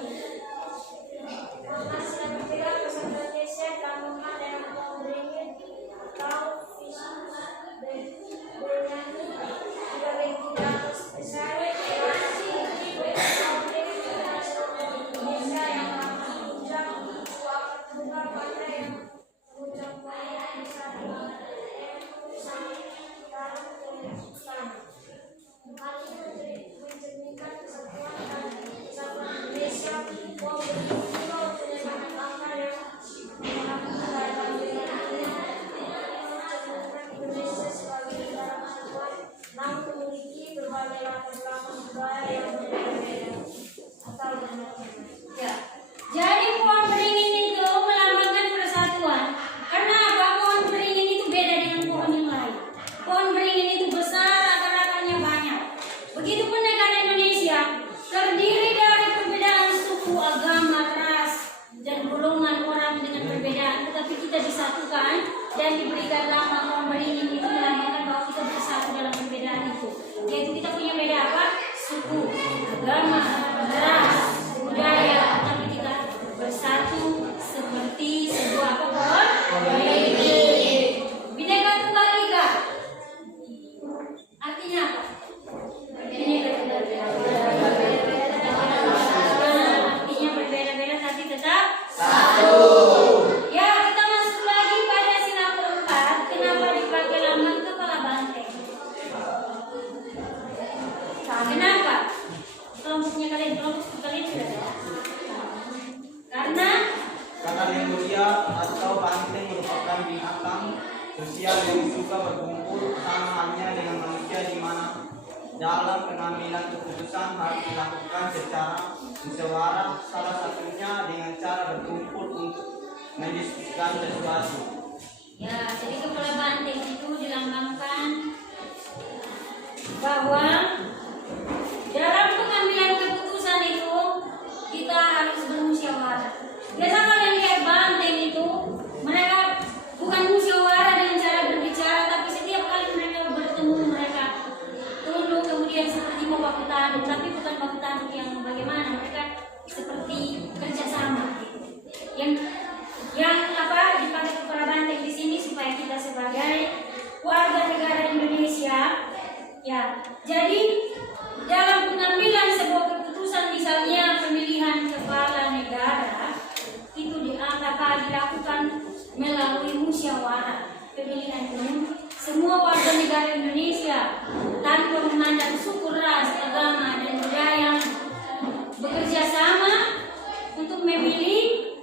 Ya. Jadi pohon beringin itu melambangkan persatuan. Karena apa? Pohon beringin itu beda dengan pohon yang lain. Pohon beringin itu besar, akar-akarnya banyak. Begitupun negara Indonesia terdiri dari perbedaan suku, agama, ras, dan golongan orang dengan perbedaan. Tetapi kita disatukan dan diberikan nama pohon beringin itu melambangkan bahwa kita bersatu dalam perbedaan itu. Yaitu kita punya beda apa? Suku, agama, ras, budaya, tapi kita bersatu seperti sebuah pohon beringin. Bhinneka Tunggal Ika artinya apa? Bhinneka Tunggal Ika artinya berbeda-beda tapi tetap satu. Ya, kita masuk lagi pada sila keempat. Kenapa dipakai lambang kepala banteng? Kenapa? Kelompoknya kalian sudah ada. Karena yang mulia atau banteng merupakan binatang sosial yang suka berkumpul sama halnya dengan manusia, di mana dalam pengambilan keputusan harus dilakukan secara musyawarah, salah satunya dengan cara berkumpul untuk mendiskusikan sesuatu. ya, jadi kepala banteng itu dilambangkan bahwa dalam pengambilan keputusan itu kita harus bermusyawarah. Biasa kalian lihat banteng itu mereka bukan musyawarah dengan cara berbicara, tapi setiap kali mereka bertemu mereka tunduk, kemudian seperti mau baku tanduk, tapi bukan baku tanduk yang bagaimana, mereka seperti kerjasama gitu. Yang apa dipakai kepala banteng di sini supaya kita sebagai warga negara Indonesia, ya, jadi dalam pengambilan sebuah keputusan, misalnya pemilihan kepala negara, itu dilakukan melalui musyawarah pemilihan umum semua warga negara Indonesia tanpa memandang suku, ras, agama, dan budaya bekerja sama untuk memilih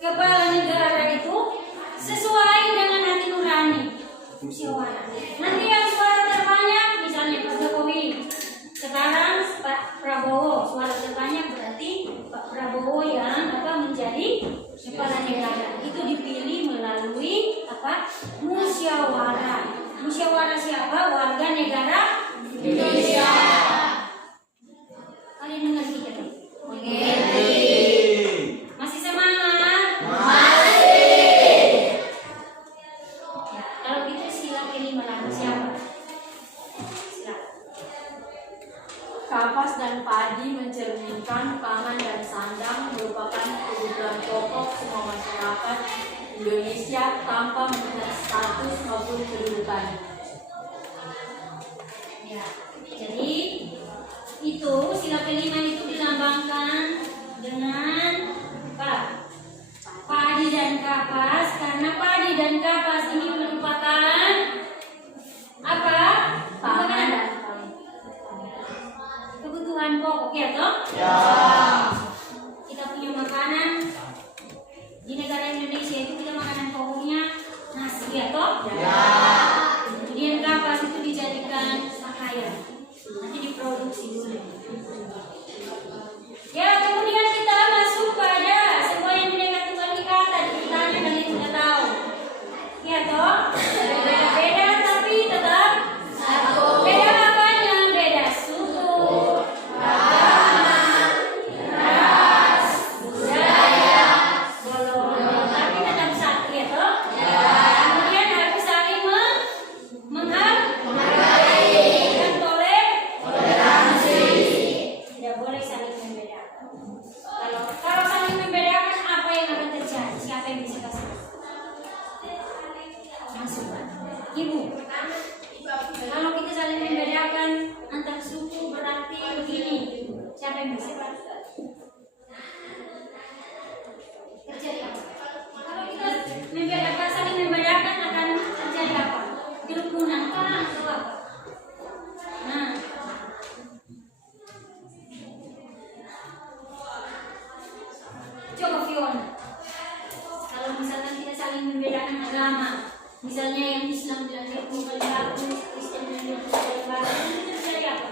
kepala negara itu sesuai dengan hati nurani. Musyawarah. Nanti yang suara terbanyak misalnya Pak Jokowi. Sekarang Pak Prabowo, suara terbanyak berarti Pak Prabowo yang menjadi kepala negara. Itu dipilih melalui musyawarah. Musyawarah siapa? Warga negara Indonesia. Kalian mengerti kan? Mengerti. Masih semangat? Masih. Ya, kalau gitu sila kelima lagu siapa? Kapas dan padi mencerminkan pangan dan sandang merupakan kebutuhan pokok semua masyarakat Indonesia tanpa melihat status maupun kedudukan. Ya, jadi itu sila kelima itu dilambangkan dengan apa? Padi dan kapas, karena padi dan kapas ini merupakan apa? Bukan Kemudian kapas itu dijadikan pakaian, nanti diproduksi dulu. Ya, kemudian kita masuk pada semua yang mereka tukar ikatan. Kitanya kalian sudah tahu. Ya toh, beda-beda tapi tetap satu. Beda apanya? Beda suku, agama, ras, budaya, golongan, tapi tetap satu ya toh. Kemudian harus saling menghargai dan toleransi. Tidak boleh saling membedakan. Kalau saling membedakan, apa yang akan terjadi? Siapa yang bisa kasih? Masuk, Ibu. Kalau kita saling membedakan antar suku berarti begini. Siapa yang bisa? Terjadi apa? Kalau kita membedakan, saling membedakan akan terjadi apa? Kerukunan kah atau apa? Nah, coba Fiona. Kalau misalkan kita saling membedakan agama, misalnya yang Islam bilang dia pun kali baru, Kristen bilang dia pun kali baru, itu terjadi apa?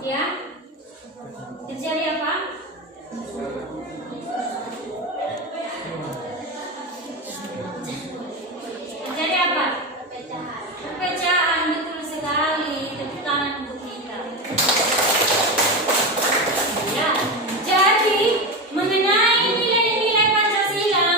Ya? Terjadi apa? Terjadi apa? Perpecahan, betul sekali. Tepuk tangan untuk kita. Ya, jadi mengenai nilai-nilai Pancasila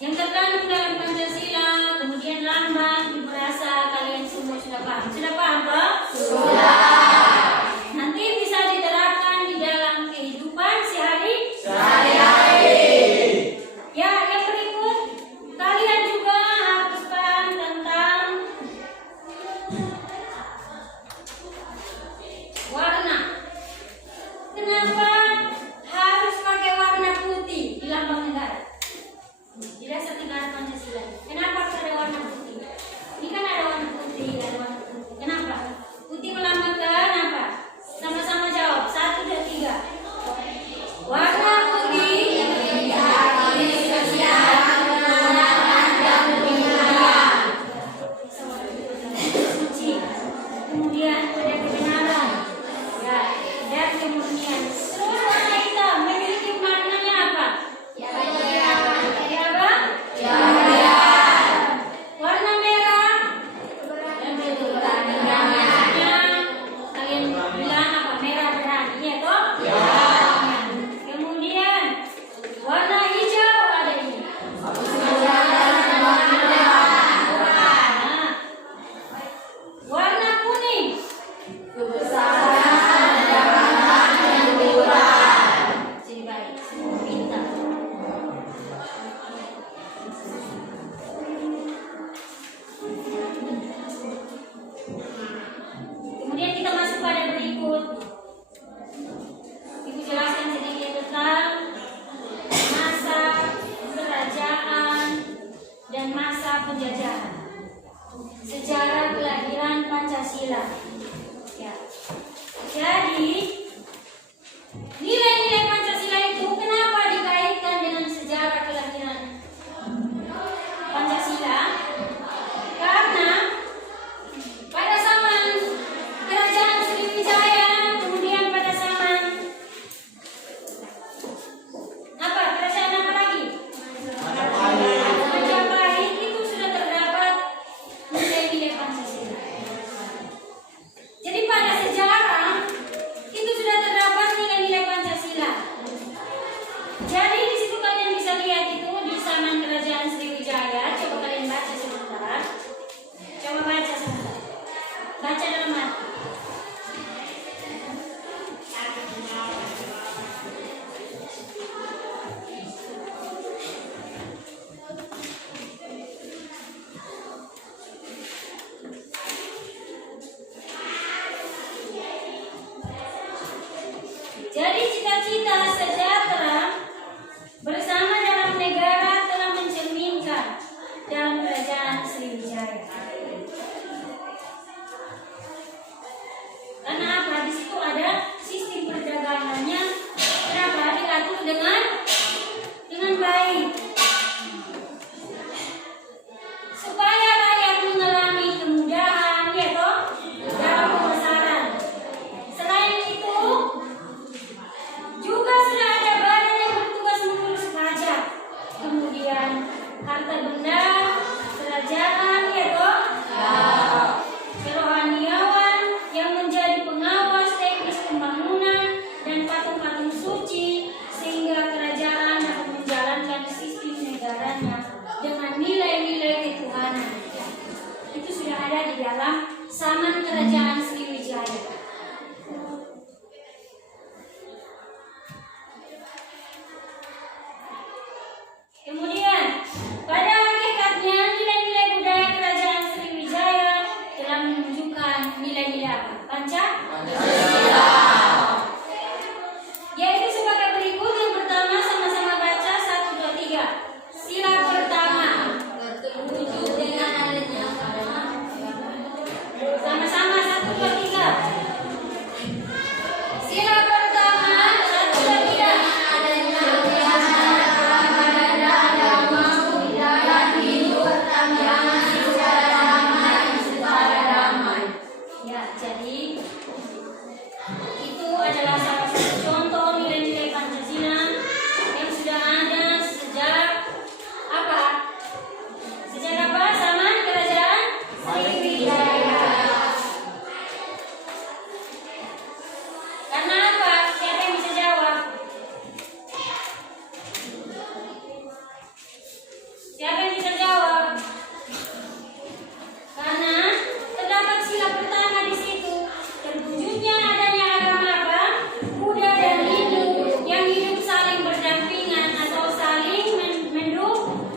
yang terkandung dalam Pancasila, kemudian lambang, berasa kalian semua sudah paham. Sudah paham, Pak? Sudah. Nanti bisa diterapkan di dalam kehidupan sehari-hari. Ya, yang berikut, kalian juga harus paham tentang warna. Kenapa harus pakai warna putih di lambang negara? Di dasar negara Pancasila. Kenapa harus ada warna putih? Ini kan ada warna putih, ada warna putih. Kenapa? Putih melambangkan apa? Sama-sama jawab. 1, 2, 3. Warna putih suci. Kemudian ada kebenaran. Ya, dan kemurnian. Terus warna hitam memiliki maknanya apa? Ya, apa? Warna merah kalian bilang apa? Merah berani, ya toh? Kemudian warna hijau ada ini. Nah, warna kuning. Jadi baik, semua pintar. Kemudian kita masuk pada berikut. Ibu jelaskan sedikit tentang masa kerajaan dan masa penjajahan. Sejarah kelahiran Pancasila. Ya. Jadi nilai-nilai Pancasila itu kenapa dikaitkan dengan sejarah kelahiran Pancasila? Karena pada zaman kerajaan Sriwijaya, kemudian pada zaman apa? Kerajaan apa lagi? Majapahit itu sudah terdapat nilai-nilai Pancasila. Jadi pada sejarah itu ada di dalam Saman Kerajaan Sriwijaya. Kemudian, pada hakikatnya nilai-nilai budaya Kerajaan Sriwijaya telah menunjukkan nilai-nilai apa? Pancasila. Yaitu sebagai berikut. Yang pertama, sama-sama baca 1, 2, 3. Sila pertama. Terwujud dengan adanya Sama-sama 1, 2, 3. Sila pertama 1, 2, 3. Ya, jadi itu adalah salah satu contoh nilai-nilai Pancasila yang sudah ada sejak apa? Sejak apa? Zaman Kerajaan Sriwijaya. Karena apa? Siapa yang bisa jawab? Siapa yang bisa jawab? Karena terdapat sila pertama di situ. Terwujudnya adanya agama apa? Buddha dan Hindu yang hidup saling berdampingan atau saling mendukung.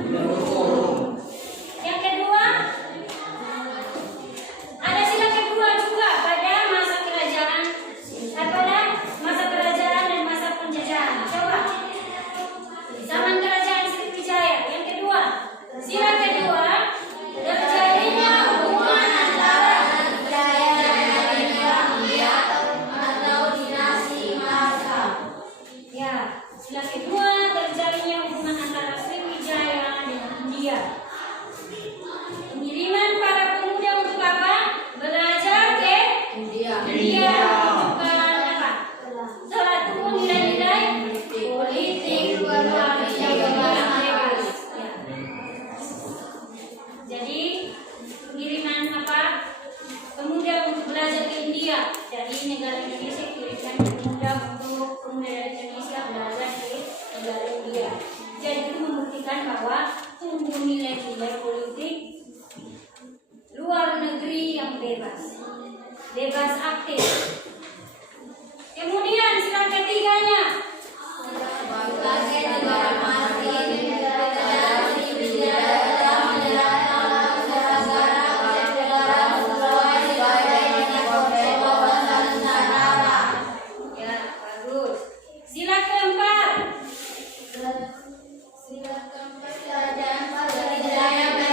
Yang kedua, ada sila kedua juga pada masa kerajaan dan masa penjajahan. Coba, zaman Kerajaan Sriwijaya. Yang kedua, sila kedua, terjadinya hubungan antara ya, sila kedua terjadinya hubungan antara Sriwijaya dengan India. Pengiriman para pemuda untuk apa? Belajar ke India. Menunjukkan apa? Satu, nilai-nilai politik berbangsa yang bebas. Ya. Jadi pengiriman apa? Pemuda untuk belajar ke India. Dari negara Indonesia kirimkan pemuda dari Indonesia belajar ke negara India. Jadi itu membuktikan bahwa tumbuh nilai-nilai politik luar negeri yang bebas aktif. Kemudian sila ketiganya, sebagai negara mati Kerajaan Sriwijaya telah menjalankan negara sesuai dengan konsep bangsa Nusantara. ya bagus. Sila keempat, Sila keempat, Kerajaan Sriwijaya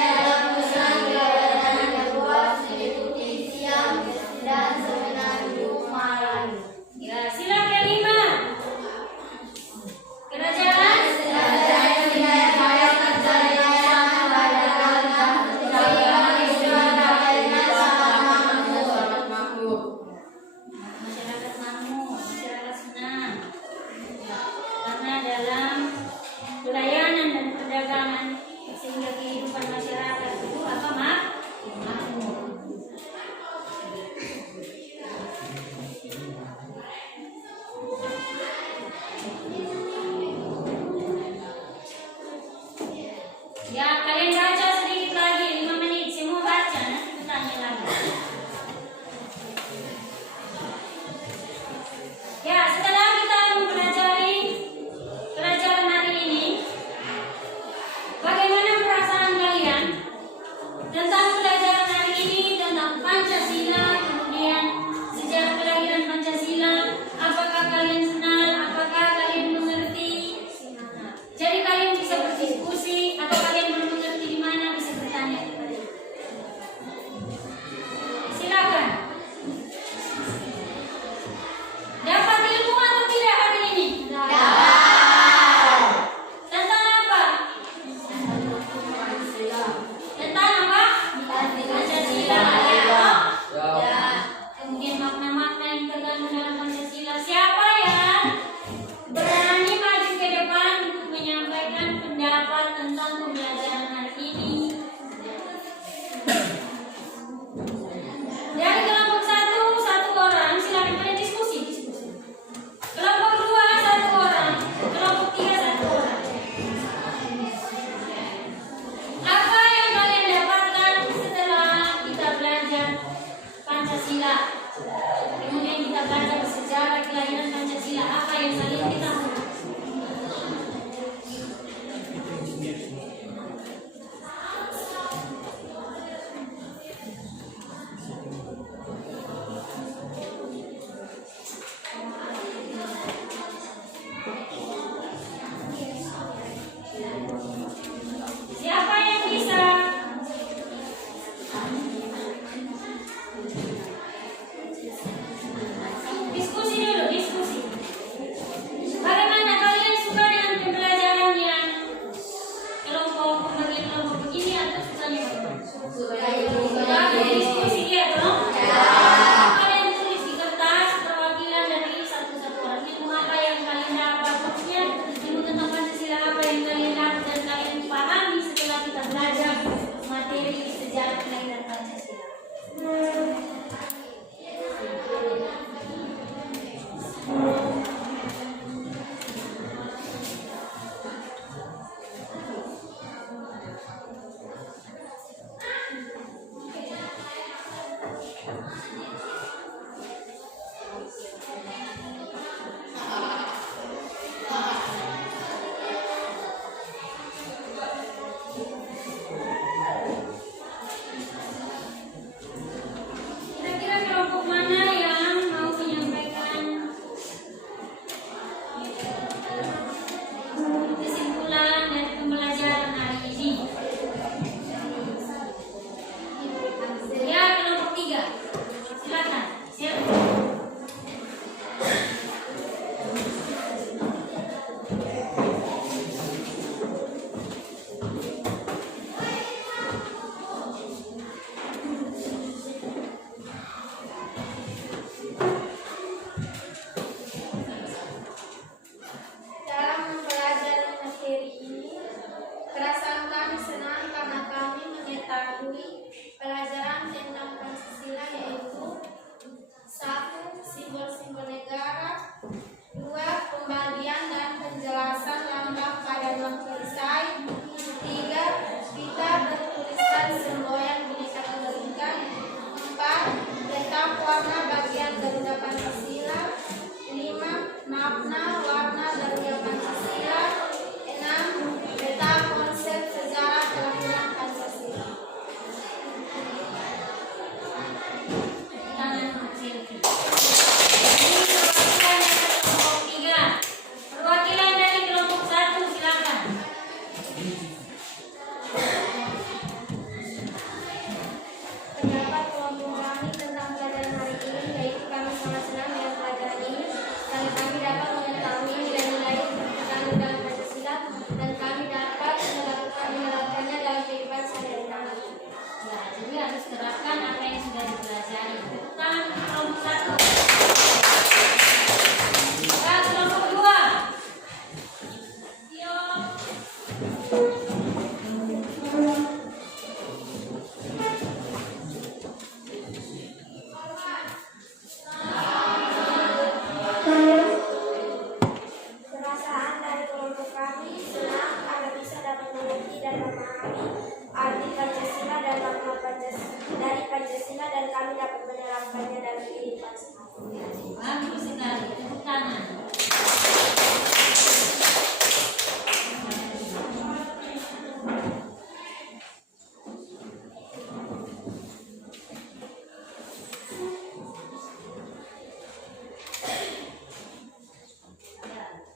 dan kami dapat menerapkannya dalam kehidupan sehari-hari. Bagus sekali, tepuk tangan.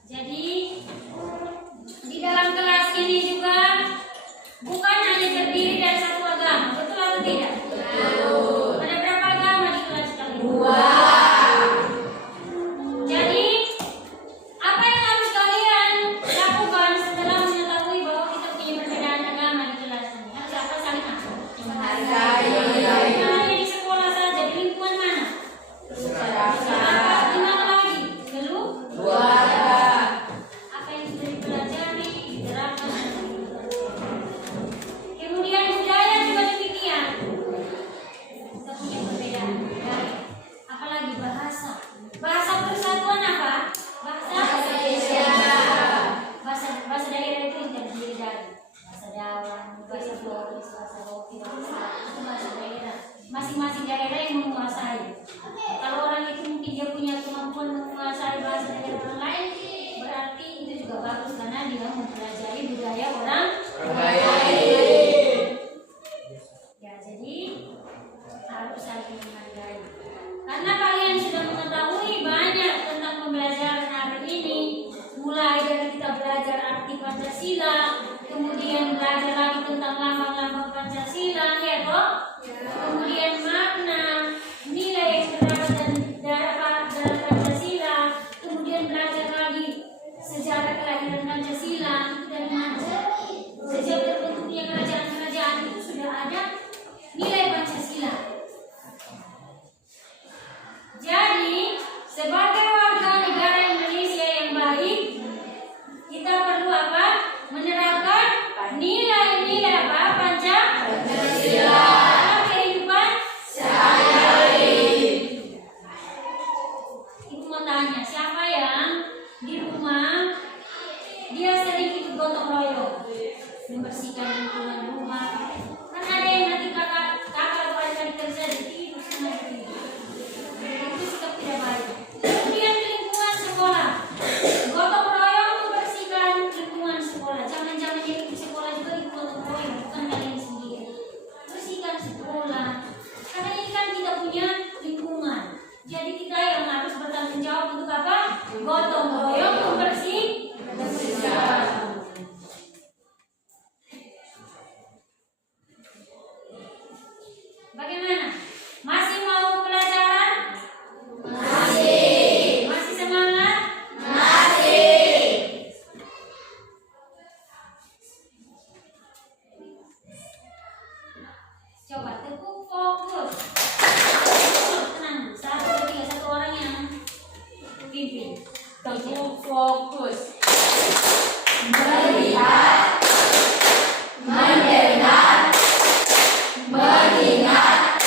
Jadi di dalam kelas ini juga bukan hanya terdiri dari satu agama, betul atau tidak? Betul. Ada berapa agama di kelas kali? 2. Jadi apa yang harus kalian lakukan setelah mengetahui bahwa kita punya perbedaan agama di kelas ini? Harus apa saling apa? Bukan hanya di sekolah saja, di lingkungan mana? Di mana lagi? Apa yang sudah dipelajari, diterapkan. Kemudian budaya juga demikian. Kita punya perbedaan budaya. Apalagi bahasa. Bahasa persatuan apa? Bahasa Indonesia. Bahasa daerah itu yang terdiri dari bahasa Jawa, bahasa Flores, bahasa Rocky, bahasa daerah. Masing-masing daerah yang menguasai. Kalau orang itu mungkin dia punya kemampuan menguasai bahasa daerah orang lain, berarti itu juga bagus karena dia mempelajari budaya orang lain. Ya, jadi harus saling menghargai. Karena kalian sudah mengetahui banyak tentang pembelajaran hari ini, mulai dari kita belajar arti Pancasila, kemudian belajar lagi tentang lambang-lambang Pancasila, ya toh? Kemudian makna, nilai yang terdapat dalam Pancasila, kemudian belajar lagi sejarah kelahiran Pancasila, dari mana? Sejak terbentuknya kerajaan-kerajaan itu sudah ada nilai Pancasila. Jadi, sebagai warga negara Indonesia yang baik, kita perlu apa? Menerapkan nilai-nilai apa? Pancasila dalam kehidupan sehari-hari. Ibu mau tanya, siapa yang di rumah dia sering ikut gotong royong, membersihkan lingkungan rumah? Kan ada yang nanti kakak atau adik kerja di tidur setengah tidur. Itu sikap tidak baik. Kemudian di lingkungan sekolah, gotong royong membersihkan lingkungan sekolah. Jangan-jangan jadi di sekolah juga ikut gotong royong, bukan kalian sendiri. Bersihkan sekolah. Karena ini kan kita punya lingkungan. Jadi kita yang harus bertanggung jawab untuk apa? Gotong royong membersihkan. Bagaimana? Masih mau pelajaran? Masih. Masih semangat? Masih. Coba tepuk fokus. Tenang, 1, 2, 3, satu orang yang pimpin. Tepuk fokus. Melihat, mendengar, mengingat,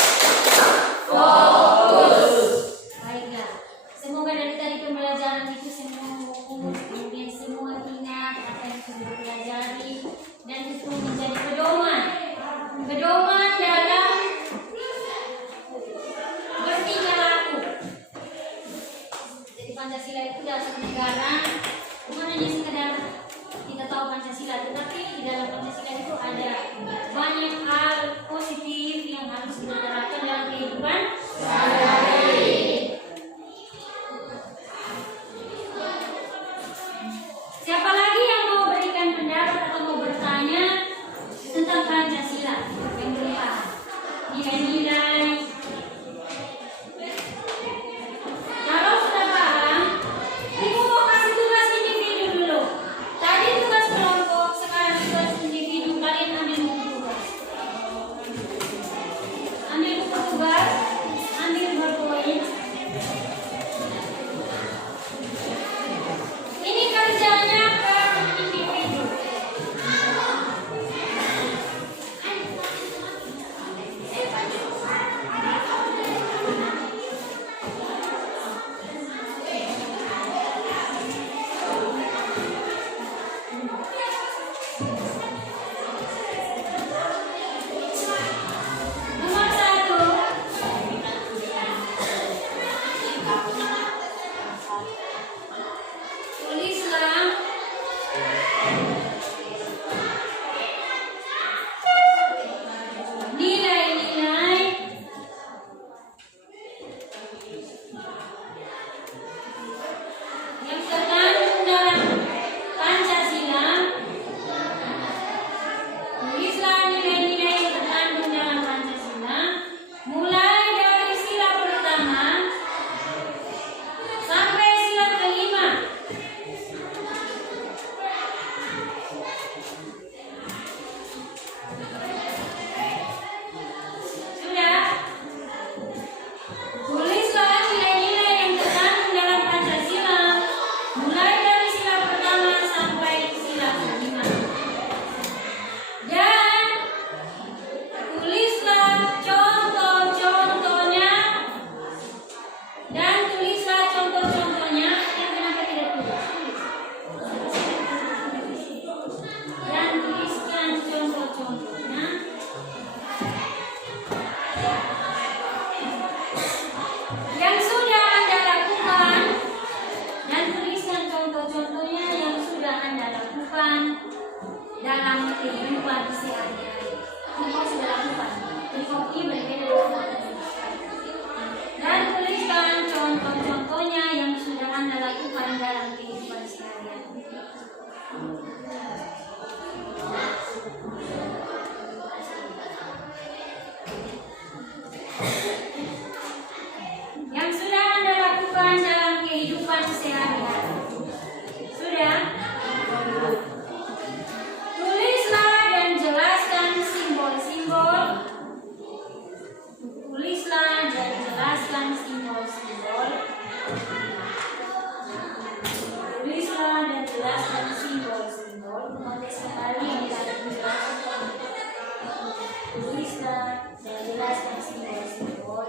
Pancasila dan jelaskan simbol-simbol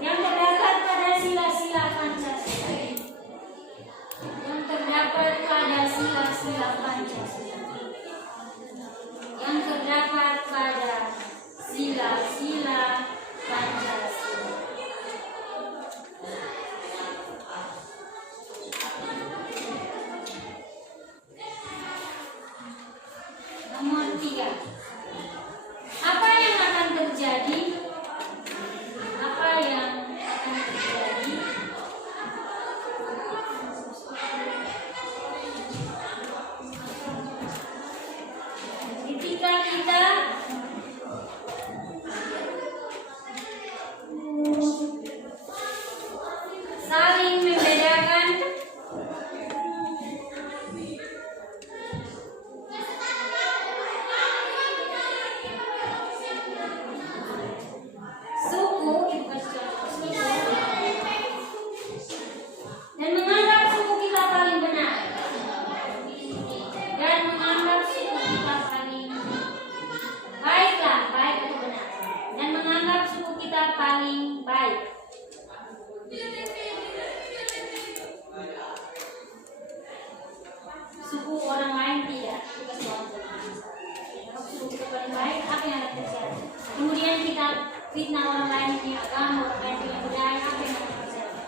yang terdapat pada sila-sila Pancasila. Yang terdapat pada sila-sila Pancasila. Yang terdapat pada sila-sila Pancasila. Nomor 3. Apa yang akan terjadi? Apa yang akan terjadi ketika kita saling membedakan suku dan menganggap suku kita paling benar dan menganggap suku kita paling baiklah, baik atau benar, dan menganggap suku kita paling baik. Suku orang lain tidak, tugas orang lain. Kalau suku kita paling baik, apa yang akan terjadi? Kemudian kita fitnah orang lain punya agama, orang lain punya budaya, apa yang akan terjadi?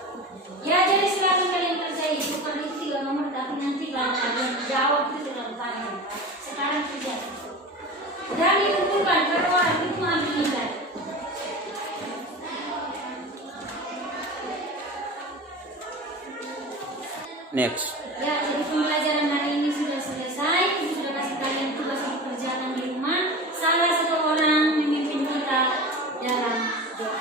Ya, jadi silakan kalian percaya itu kan itu 3 nomor, tapi nanti kalau kalian jawab itu dalam tanya. Sekarang tidak. Dan ditentukan kalau orang itu mengambil nilai. Next. Ya, jadi pembelajaran hari ini sudah selesai. Kita sudah kasih kalian tugas untuk kerjaan di rumah. Salah satu orang memimpin kita dalam doa.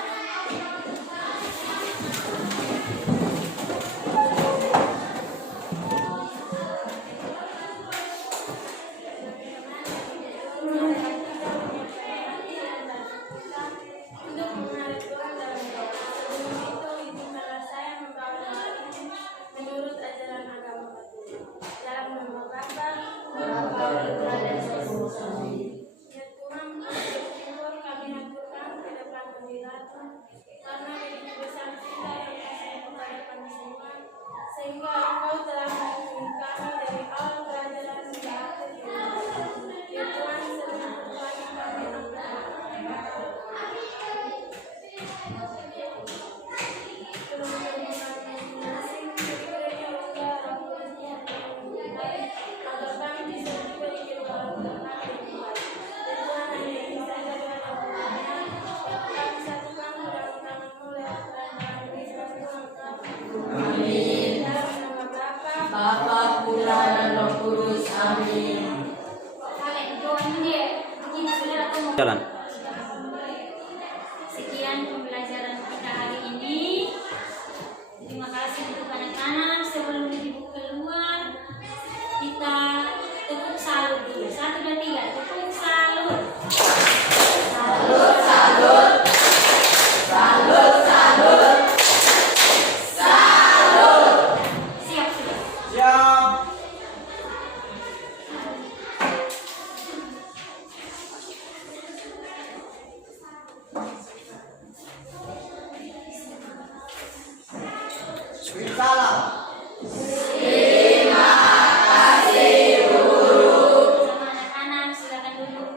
Untuk menarik Tuhan dalam doa. Sebelum itu, izinkanlah saya membawa doa ini menurut ajaran agama Katolik. Dalam nama Bapa, Bapa, Putra, dan Roh Kudus. Ya Tuhan, bersyukur kami haturkan ke depan hadirat-Mu karena begitu besar cinta yang kasih kepada kami semua, sehingga Engkau telah melindungi kami dari awal kerajaan hingga akhir kehidupan. Ya Tuhan, seluruh Tuhan kami ampuni. Bapa, Putra, dan Roh Kudus. Amin. Kalian doa ini ya. Begini saudara kamu. Jalan. Sekian pembelajaran kita hari ini. Terima kasih untuk anak-anak. Sebelum ibu keluar, kita tepuk salut dulu. 1, 2, 3. Tepuk salut. Salut, salut. Salut, salut. Salut. Siap sudah. Siap. Salam. Sama anak-anak silakan duduk.